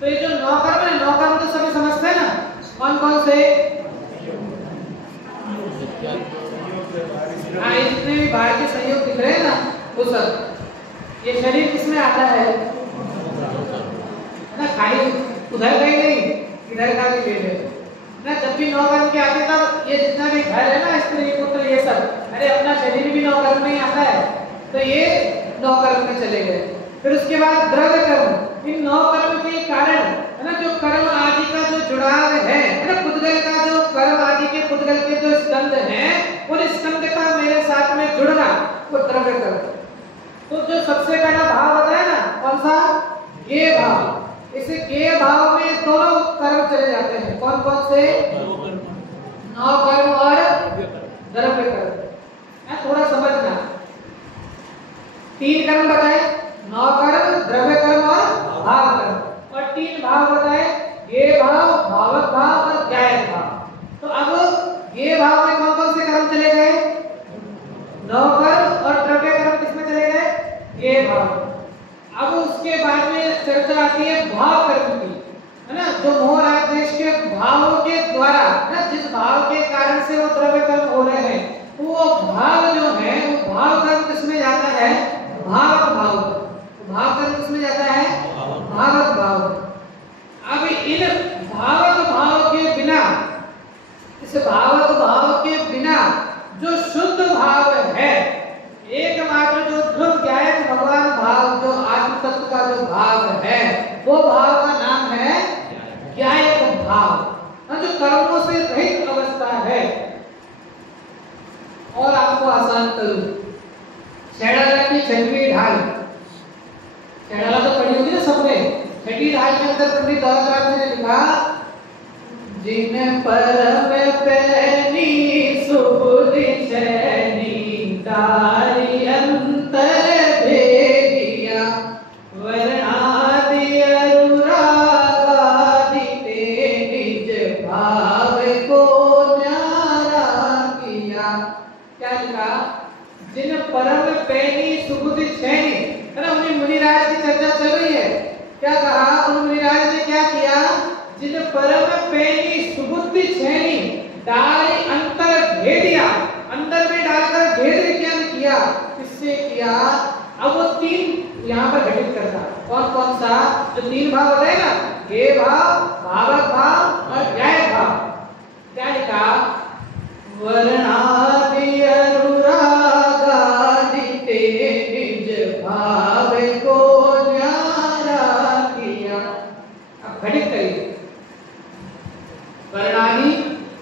तो ये जो 9 कर्म है, 9 कर्म तो सभी समझते हैं ना। कौन कौन से? जितने भी बाहर के संयोग दिख रहे हैं ना, वो सब। ये शरीर किसमें आता है ना? खाली उधर कहीं नहीं, इधर का भी ले ना। जब भी 9 कर्म के आते तब ये जितना भी घर है ना, स्त्री पुत्र ये सब, अरे अपना शरीर भी 9 कर्म में ही आता है, तो ये 9 कर्म में चले गए। फिर उसके बाद द्रव्य कर्म। इन 9 कर्म के कारण है ना, जो कर्म आदि का जो जुड़ाव है ना, पुद्गल का जो कर्म आदि के पुद्गल के जो स्कंध हैं, उन स्कंध का मेरे साथ में जुड़ना, वो द्रव्य कर्म। तो जो सबसे पहला भाव बताया ना, कौन सा? ये भाव। इसे ये भाव में दोनों कर्म चले जाते हैं। कौन कौन से? 9 कर्म और द्रव्य कर्म। थोड़ा समझना, 3 कर्म बताए, 9 कर्म, द्रव्य कर्म और भाव कर्म, और 3 भाव बताए, ये भाव, भावक भाव और ज्ञायक भाव। तो अब ये भाव में कौन कौन से कर्म चले गए? 9 कर्म और द्रव्य कर्म किसमें चले गए? ये भाव। अब उसके बाद में चर्चा आती है भाव कर्म की, है ना, जो मोह राग द्वेष के भावों के द्वारा ना, जिस भाव के कारण से वो द्रव्य कर्म हो रहे हैं, वो भाव जो है, वो भाव कर्म किसमें जाता है? भावक भाव। भाव कर्म किसमें जाता है? भावक भाव। अब इन भावक भाव के बिना, इस भावक भाव के बिना जो शुद्ध भाव है, एकमात्र जो ध्रुव ज्ञायक भगवान भाव, जो आत्म तत्व का जो भाव है, वो भाव का नाम है ज्ञायक भाव, जो कर्मों से रहित अवस्था है। और आपको आसान करूं, शैडाला की 6वीं ढाल, शैडाला तो पढ़ी होगी ना सबने। 6वीं ढाल के अंदर पंडित दौलतराम जी ने लिखा, जिन परम पैनी सुबुद्धि चैनी तारी अंतर भेदिया, वर्णादि अनुरागादि ते निज भाव को न्यारा किया। क्या लिखा? जिन परम पैनी सुबुद्धि चैनी, है ना, उन्हें मुनिराज की चर्चा चल रही है। क्या कहा उन मुनिराज ने? क्या किया? जिन परम पैनी सुबुद्धि चैनी डाली अंतर भेदिया, अंदर में डालकर भेद विज्ञान किया। किससे किया? अब वो 3 यहाँ पर घटित करता। कौन कौन सा? जो 3 भाव बताए ना, ये भाव, भावक भाव और ज्ञायक भाव। क्या लिखा? वर्णादि अनुरागादि ते निज भाव को न्यारा किया। अब घटित करिए, वर्णादि,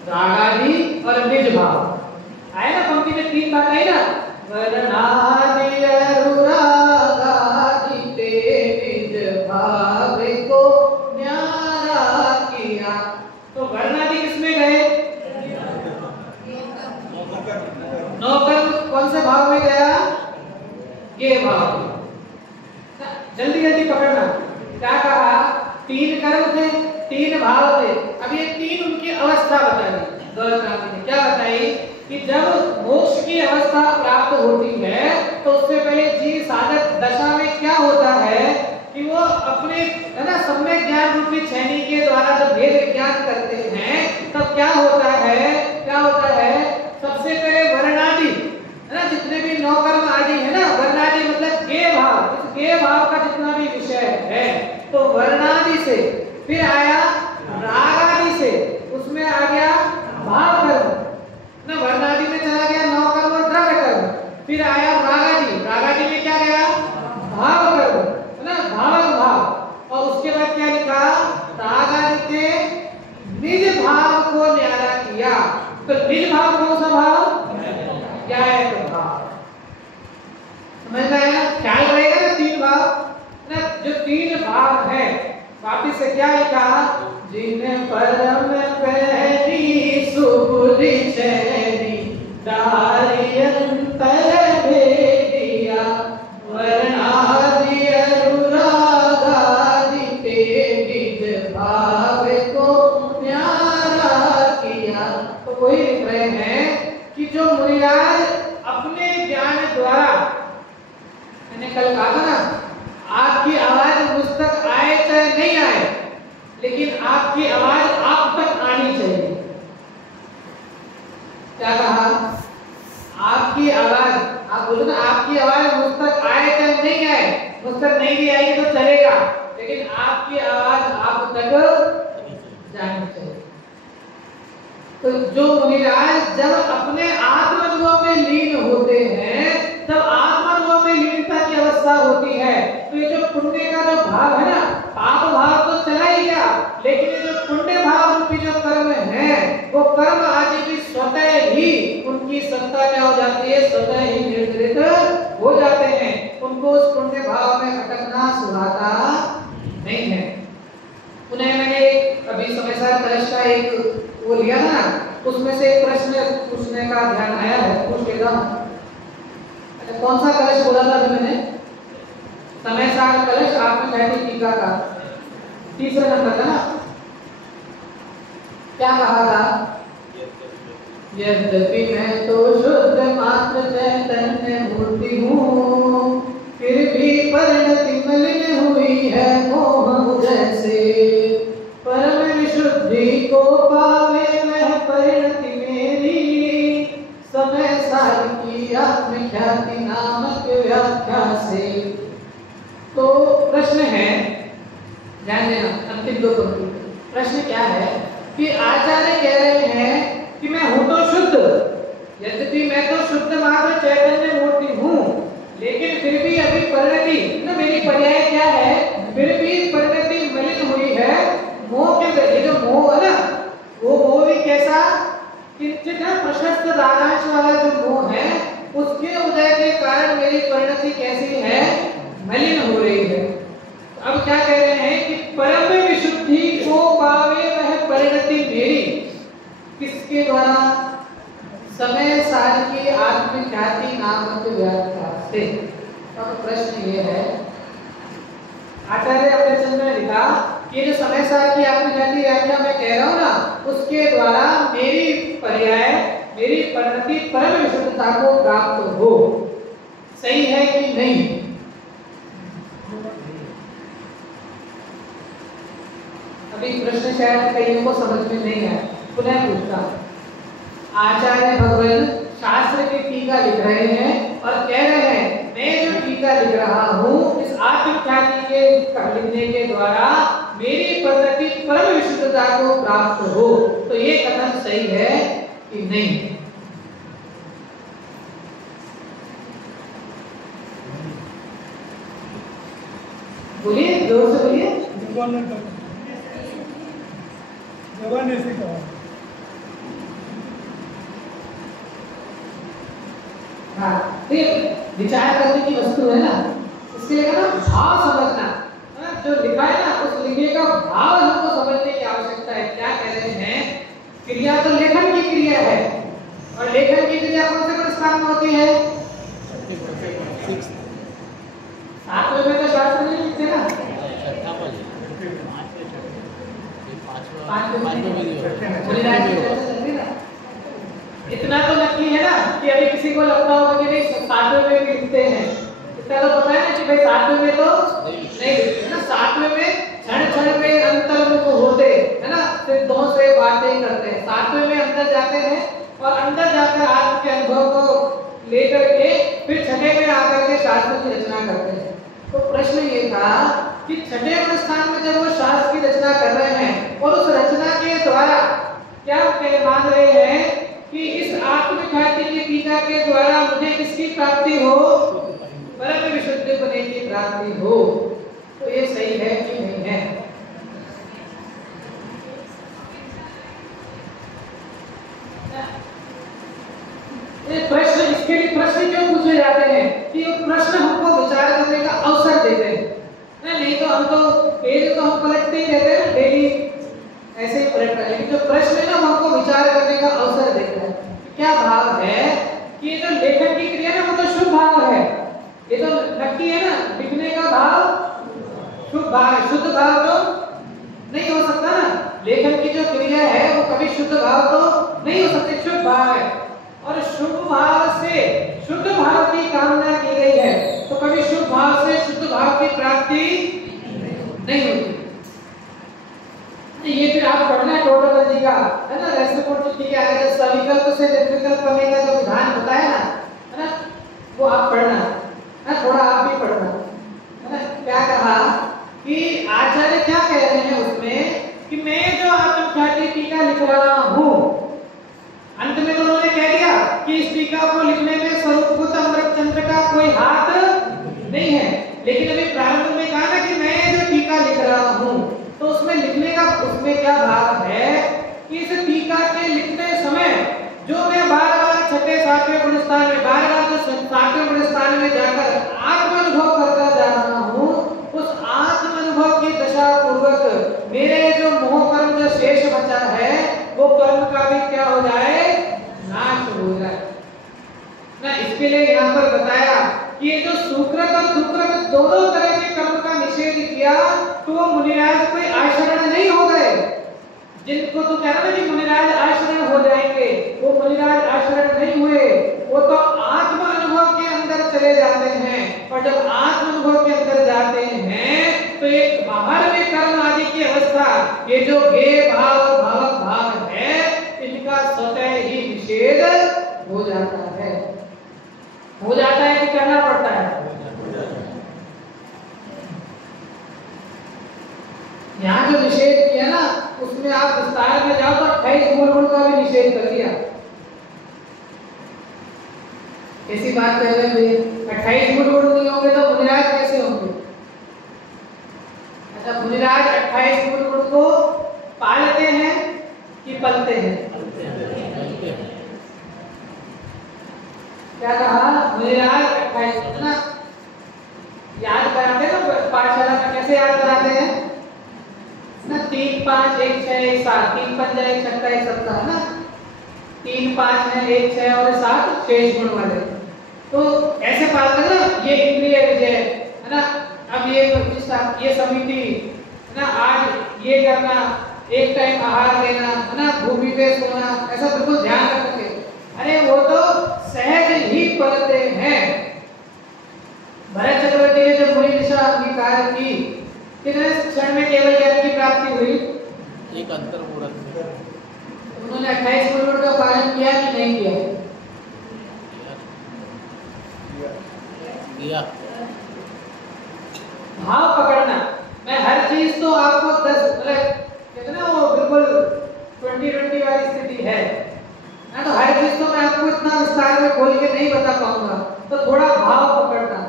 रागादि और निज भाव। आए ना पंक्ति में 3 बात आई ना, वर्णादि अनुरागादि ते निज भाव को न्यारा किया। तो वर्णादि किसमें गए? 9 कर्म कौन से भाव में गया? ये भाव। जल्दी जल्दी पकड़ना। क्या कहा? तीन कर्म थे, तीन भाव थे। अब ये तीन उनकी अवस्था बताई गौतम ने। क्या बताई कि जब मोक्ष की अवस्था प्राप्त होती है तो उससे पहले जीव साधक दशा में क्या होता है कि वो अपने है ना सम्यक ज्ञान रूपी छेनी के द्वारा जब भेद ज्ञान करते हैं तब क्या होता है सबसे पहले वर्णादि है ना, जितने भी नौ कर्म आदि है ना, वर्णादि मतलब गेय भाव, इस गेय भाव का जितना भी विषय है तो वर्णादि से फिर आया रागादि से, उसमें आ गया भाव कर्म ना, वर्णादि में चला गया नौ कर्म और द्रव्य कर्म, फिर आया रागादि, रागादि में क्या गया भाव कर्म है ना, भाव। और उसके बाद क्या लिखा, रागादि के निज भाव को न्यारा किया। तो निज भाव कौन सा भाव, ज्ञायक भाव। समझ में आया, ख्याल रहेगा ना तीन भाव ना, जो तीन भाव है वापिस से क्या लिखा, जिन्हें परम पहली सुबुद्धि चैनी दारी अंतर भेदिया वर्णादि अनुरागादि ते निज भाव को न्यारा किया। तो वही लिख रहे हैं कि जो मुनिराज अपने ज्ञान द्वारा, मैंने कल कहा था ना, आपकी आवाज मुझ तक आए चाहे नहीं आए, लेकिन आपकी आवाज आप तक आनी चाहिए। क्या कहा, आपकी आवाज, आप बोलो ना, आपकी आवाज मुझ तक आए चाहे नहीं आए, मुझ तक नहीं भी आएगी तो चलेगा, लेकिन आपकी आवाज आप तक जानी चाहिए। तो जो मुनिराज जब अपने आत्मानुभव में लीन होते हैं तब आत्मानुभव में लीनता की अवस्था होती है। तो ये जो पुण्य का जो भाव है ना, पाप भाव तो चला ही गया, लेकिन ये जो पुण्य भाव रूपी जो कर्म है वो कर्म आदि भी स्वतः ही उनकी सत्ता क्या हो जाती है, स्वतः ही निर्धारित हो जाते हैं। उनको उस पुण्य भाव में अटकना सुहाता नहीं है। उन्हें मैंने अभी समय कलश का एक वो लिया था ना, उसमें से एक प्रश्न पूछने का ध्यान आया है, पूछ लेता हूं। अच्छा, कौन सा कलश बोला था अभी मैंने, समय सार कलश, आपने बैठी टीका का तीसरा नंबर था ना। क्या कहा था, यद्यपि मैं तो शुद्ध मात्र चैतन्य मूर्ति हूँ, फिर भी परिणति मलिन हुई है मोह जैसे, परम विशुद्धि को पावे वह परिणति मेरी, समय सार की आत्मख्याति नामक व्याख्या से। तो प्रश्न है, ध्यान देना, अंतिम दो पंक्ति। प्रश्न क्या है कि आचार्य कह रहे हैं कि मैं हूं तो शुद्ध, यद्यपि मैं तो शुद्ध मात्र चैतन्य मूर्ति हूं, लेकिन फिर भी अभी परिणति ना, मेरी पर्याय क्या है, फिर भी परिणति मलिन हुई है मोह के। ये जो मोह है ना, वो मोह भी कैसा, किंचित प्रशस्त रागांश वाला जो मोह है, उसके उदय के कारण मेरी परिणति कैसी है, मलिन हो रही है। अब क्या कह रहे हैं कि परम विशुद्धि को पावे वह परिणति मेरी, किसके द्वारा, समय सार की आत्मख्याति नामक व्याख्या से। अब प्रश्न ये है, आचार्य अपने चंद्र ने लिखा कि जो समय सार की आत्मख्याति व्याख्या मैं कह रहा हूं ना, उसके द्वारा मेरी पर्याय, मेरी परिणति परम विशुद्धता को प्राप्त हो। सही है कि नहीं? अभी प्रश्न शायद कईयों को समझ में नहीं आया, पुनः पूछता। आचार्य भगवान शास्त्र की टीका लिख रहे हैं और कह रहे हैं मैं जो टीका लिख रहा हूँ इस आत्मख्याति के लिखने के द्वारा मेरी परिणति परम विशुद्धता को प्राप्त हो। तो ये कथन सही है कि नहीं? बोलिए, जोर से बोलिए। भगवान ने ऐसे कहा। हाँ, विचार करने की वस्तु है ना, इसके लिए ना भाव समझना, जो लिखा है ना उस लिखे का भाव हमको समझने की आवश्यकता है। क्या कह रहे हैं, क्रिया तो लेखन की क्रिया है, और लेखन की क्रिया कौन से स्थान में होती है? सातवें में तो शास्त्र नहीं लिखते ना, पांचवें में नहीं होगा। मुनिराज की चर्चा चल रही ना। इतना तो नक्की है ना कि अभी किसी को लगता होगा कि नहीं सातवें में भी लिखते हैं, इतना तो पता है ना कि भाई सातवें में तो नहीं लिखते ना। सातवें में क्षण क्षण में अंतर्मुख होते है ना, सिद्धों से बातें करते हैं। सातवें में अंदर जाते हैं और अंदर जाकर आत्म के अनुभव को लेकर के फिर छठे में आकर के शास्त्र की रचना करते हैं। तो प्रश्न ये था कि छठे स्थान में जब वो शास्त्र की रचना कर रहे हैं और उस रचना के द्वारा क्या कह मान रहे हैं कि इस आत्मख्याति की टीका के द्वारा मुझे किसकी प्राप्ति हो, परम विशुद्ध बने की प्राप्ति हो। तो ये सही है कि नहीं है? ये प्रश्न, इसके लिए प्रश्न क्यों पूछे जाते हैं कि ये प्रश्न हमको विचार करने का अवसर देते हैं। नहीं तो हम तो पेज तो हम पलटते ही रहते हैं डेली, ऐसे ही पलटता है। लेकिन जो प्रश्न है ना, हमको विचार करने का अवसर देता है। क्या भाव है कि ये जो लेखन की क्रिया ना, वो तो शुभ भाव है। ये तो नक्की है ना, लिखने का भाव शुभ भाव, शुद्ध भाव तो नहीं हो सकता ना। लेखन की जो क्रिया है वो कभी शुद्ध भाव तो नहीं हो सकती, शुभ भाव है। और शुभ भाव से शुद्ध भाव की कामना की गई है, तो कभी शुभ भाव से शुद्ध भाव की प्राप्ति नहीं होती। ये फिर आप पढ़ना टोटल जी का है ना, रेसिप्रोसिटी के आगे सविकल्प से निर्विकल्प करने का जो विधान बताया ना, है ना, वो आप पढ़ना है, थोड़ा आप भी पढ़ना है ना। क्या कहा कि आचार्य क्या कह रहे हैं उसमें कि मैं जो आत्मख्याति टीका लिख रहा हूँ, अंत में तो उन्होंने कह दिया कि इस टीका को लिखने में स्वरूपभूत अमृतचंद्र का कोई हाथ नहीं है। लेकिन अभी प्रारंभ में कहा ना कि मैं जो टीका लिख रहा हूँ, तो उसमें लिखने का उसमें क्या भाव है कि इस टीका के लिखते समय जो मैं बार-बार छठे सातवें गुण स्थान में, बार-बार जो सातवें गुण स्थान में जाकर आत्म अनुभव करता जा रहा हूँ, उस आत्म अनुभव की दशा पूर्वक मेरे जो मोह कर्म जो शेष बचा है, वो कर्म का भी क्या हो जाए, नाश हो जाए ना। इसके लिए यहाँ पर बताया कि ये जो सुकृत और दुकृत दोनों तरह के कर्म का निषेध किया, तो वो मुनिराज कोई आचरण नहीं हो गए। जिनको तो कह रहा है कि मुनिराज आचरण हो जाएंगे, वो मुनिराज आचरण नहीं हुए, वो तो आत्म अनुभव के अंदर चले जाते हैं। और जब आत्म अनुभव के अंदर जाते हैं तो एक बाहर में कर्म आदि की अवस्था, ये जो गे भाव भावक भाव है, इनका स्वतः ही निषेध हो जाता है। हो जाता है कि करना पड़ता है? यहाँ जो निषेध किया ना, उसमें आप विस्तार में जाओ तो 28 मूल गुण का भी निषेध कर दिया। ऐसी बात कह रहे हैं 28 मूल गुण नहीं होंगे तो मुनिराज कैसे होंगे? अच्छा, मुनिराज 28 मूल गुण को पालते हैं कि पलते हैं? क्या कहा? मुनिराज 28 ना याद कराते हैं ना पाठशाला में, कैसे याद कराते हैं ना? 3 5 1 6 1 7, 3 5 1 6 1 7 है ना, 3 5 है 1 6 और 7 शेष गुण वाले। तो ऐसे पालते हैं ना, ये इंद्रिय विजय है ना, अब ये समिति है ना, आज ये करना, एक टाइम आहार लेना है ना, भूमि पे सोना, ऐसा बिल्कुल ध्यान रखेंगे। अरे वो तो सहज ही पढ़ते हैं। भरत चक्रवर्ती ने जब मुनि दिशा अंगीकार की, कितने क्षण में केवल ज्ञान की प्राप्ति हुई? एक अंतर्मुहूर्त में। उन्होंने 28 गुण का पालन किया कि नहीं किया? किया। भाव पकड़ना, मैं हर चीज तो आपको 10 मतलब कितना वो बिल्कुल 20-20 वाली स्थिति है ना, तो हर चीज तो मैं आपको इतना विस्तार में खोल के नहीं बता पाऊंगा। तो थोड़ा भाव पकड़ना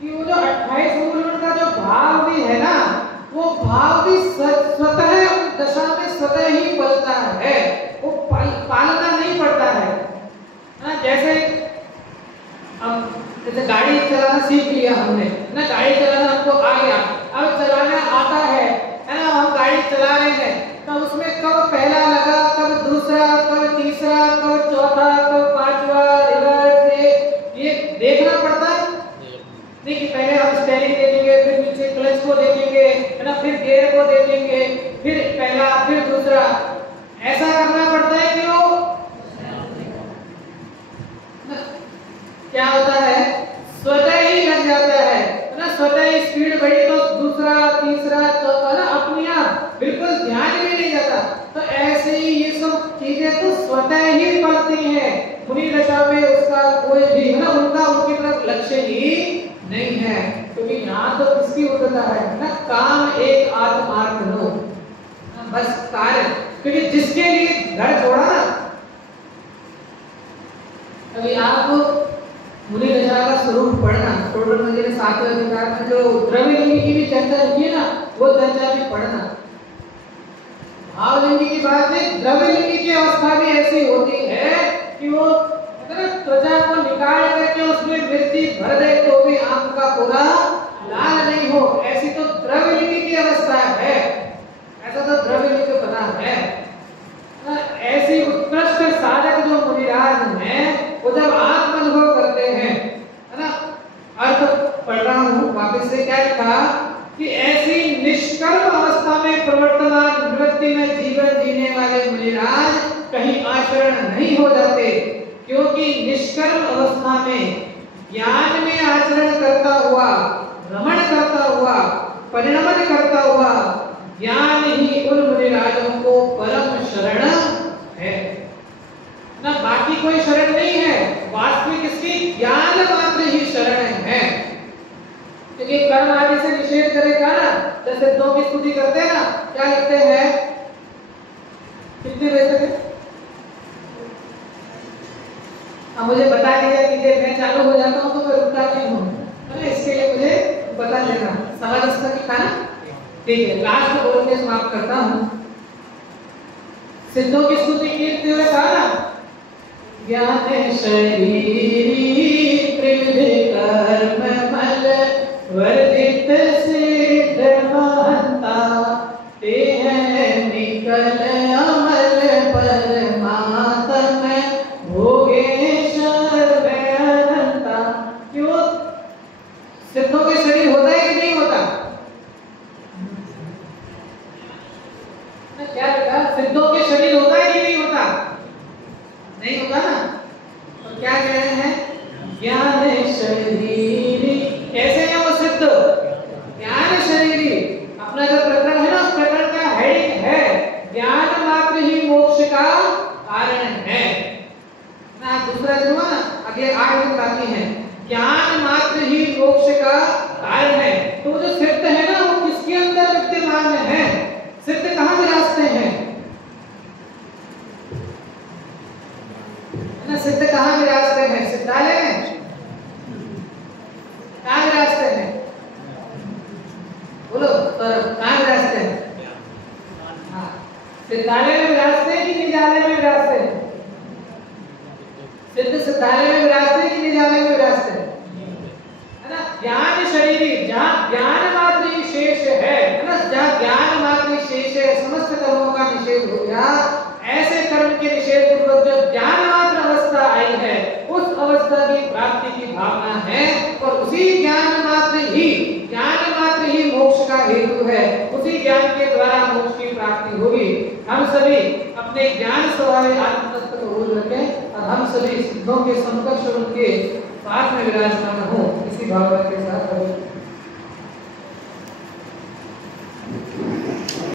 कि वो जो 28 मूल गुण का जो भाव भी है ना, वो भाव भी स्वतः दशा में स्वतः ही पलता है, वो पालना नहीं पड़ता है ना। जैसे गाड़ी चलाना सीख लिया हमने ना, गाड़ी चलाना हमको आ गया, अब चलाना आता है ना, हम गाड़ी चला रहे हैं, तो उसमें कब पहला लगा, कब दूसरा, कब तीसरा, कब चौथा, कब पांचवा, रिवर्स, ये देखना पड़ता है। देखिए पहले हम स्टीयरिंग देखेंगे, फिर नीचे क्लच को देखेंगे है ना, फिर गियर को देखेंगे, फिर पहला, फिर दूसरा, ऐसा करना पड़ता है क्यों? क्या होता है, स्वतः ही लग जाता है ना, स्वतः ही स्पीड बढ़ी तो दूसरा तीसरा चौथा ना अपने आप बिल्कुल ध्यान में नहीं जाता। तो ऐसे ही ये सब चीजें तो स्वतः ही बढ़ती हैं। मुनि दशा में उसका कोई भी ना उनका उनकी तरफ लक्ष्य ही नहीं है, क्योंकि यहाँ तो किसकी उद्धता है ना, काम एक आत्मार्थ लो, बस कार्य। क्योंकि जिसके लिए घर छोड़ा ना, अभी आप मुनि दशा का स्वरूप पढ़ना, टोटल मंजिल 7वें अधिकार में जो द्रव्यलिंगी की भी चर्चा होती है ना, वो चर्चा भी पढ़ना। भावलिंगी की बात है, द्रव्यलिंगी की अवस्था भी ऐसी होती है कि वो अगर त्वचा को निकाल करके उसमें मिर्ची भर दे तो भी आंख का पूरा लाल नहीं हो, ऐसी तो द्रव्यलिंगी की अवस्था है। ऐसा तो द्रव्यलिंग को पता है। ऐसी उत्कृष्ट साधक जो मुनिराज हैं, वो जब आत्मानुभव करते हैं, है ना, अर्थ पढ़ रहा हूँ वापस से, क्या लिखा कि ऐसी निष्कर्म अवस्था में प्रवर्तमान निवृत्ति में जीवन जीने वाले मुनिराज कहीं आचरण नहीं हो जाते, क्योंकि निष्कर्म अवस्था में ज्ञान में आचरण करता हुआ, भ्रमण करता हुआ, परिणमन करता हुआ ज्ञान ही उन मुनिराजों को परम शरण है ना, बाकी कोई शरण नहीं है। वास्तविक इसकी ज्ञान मात्र ही शरण है। क्योंकि कर्म आदि से निषेध करेगा ना, जैसे दो की स्तुति करते हैं ना, क्या लिखते हैं, कितने बजे तक? मुझे बता दीजिए कीजिए, मैं चालू हो जाता हूँ तो मैं रुकता नहीं हूँ, इसके लिए मुझे बता देना। 10:15 तक ही खाना, ठीक है। लास्ट बोल के समाप्त करता हूँ। सिद्धों की स्तुति कीर्ति हुए कहा ना, ज्ञान शरीर त्रिविध कर्म मल वर्जित सिद्ध महंता, ते हैं निकल अमल परमात्म भोगेश्वर अनंता। क्यों? सिद्धों के शरीर होता है कि नहीं होता? क्या लिखा? सिद्धों के शरीर होता है कि नहीं होता? नहीं होता ना। तो क्या कह रहे हैं? ज्ञान शरीरी। कैसे है वो सिद्ध? ज्ञान शरीरी। अपना जो प्रकरण है ना, उस प्रकरण का हेडिंग है ज्ञान मात्र ही मोक्ष का कारण है ना। दूसरा जो है ना, अगले 8 दिन बाकी है, ज्ञान मात्र ही मोक्ष का कारण है। तो जो सिद्ध है ना, वो किसके अंदर विद्यमान है? सिद्ध कहाँ विराजते हैं ना? सिद्ध कहाँ विराजते हैं? सिद्धालय में। कहाँ विराजते हैं? बोलो सर, कहाँ विराजते हैं? हाँ, सिद्धालय में विराजते हैं कि निजालय में विराजते हैं? सिद्ध सिद्धालय में विराजते हैं कि निजालय में विराजते हैं? है ना। ज्ञान शरीरी, जहाँ ज्ञान मात्र ही शेष है ना, जहाँ ज्ञान मात्र ही शेष है, समस्त कर्मों का निषेध हो गया। ऐसे कर्म के निषेध पूर्वक जो ज्ञान मात्र अवस्था आई है, उस अवस्था की प्राप्ति की भावना है, और उसी ज्ञान मात्र ही मोक्ष का हेतु है। उसी ज्ञान के द्वारा मोक्ष की प्राप्ति होगी। हम सभी अपने ज्ञान स्वभाव आत्मतत्व को रोज रखें, और हम सभी सिद्धों के समकक्ष उनके साथ में विराजमान हो, इसी भावना के साथ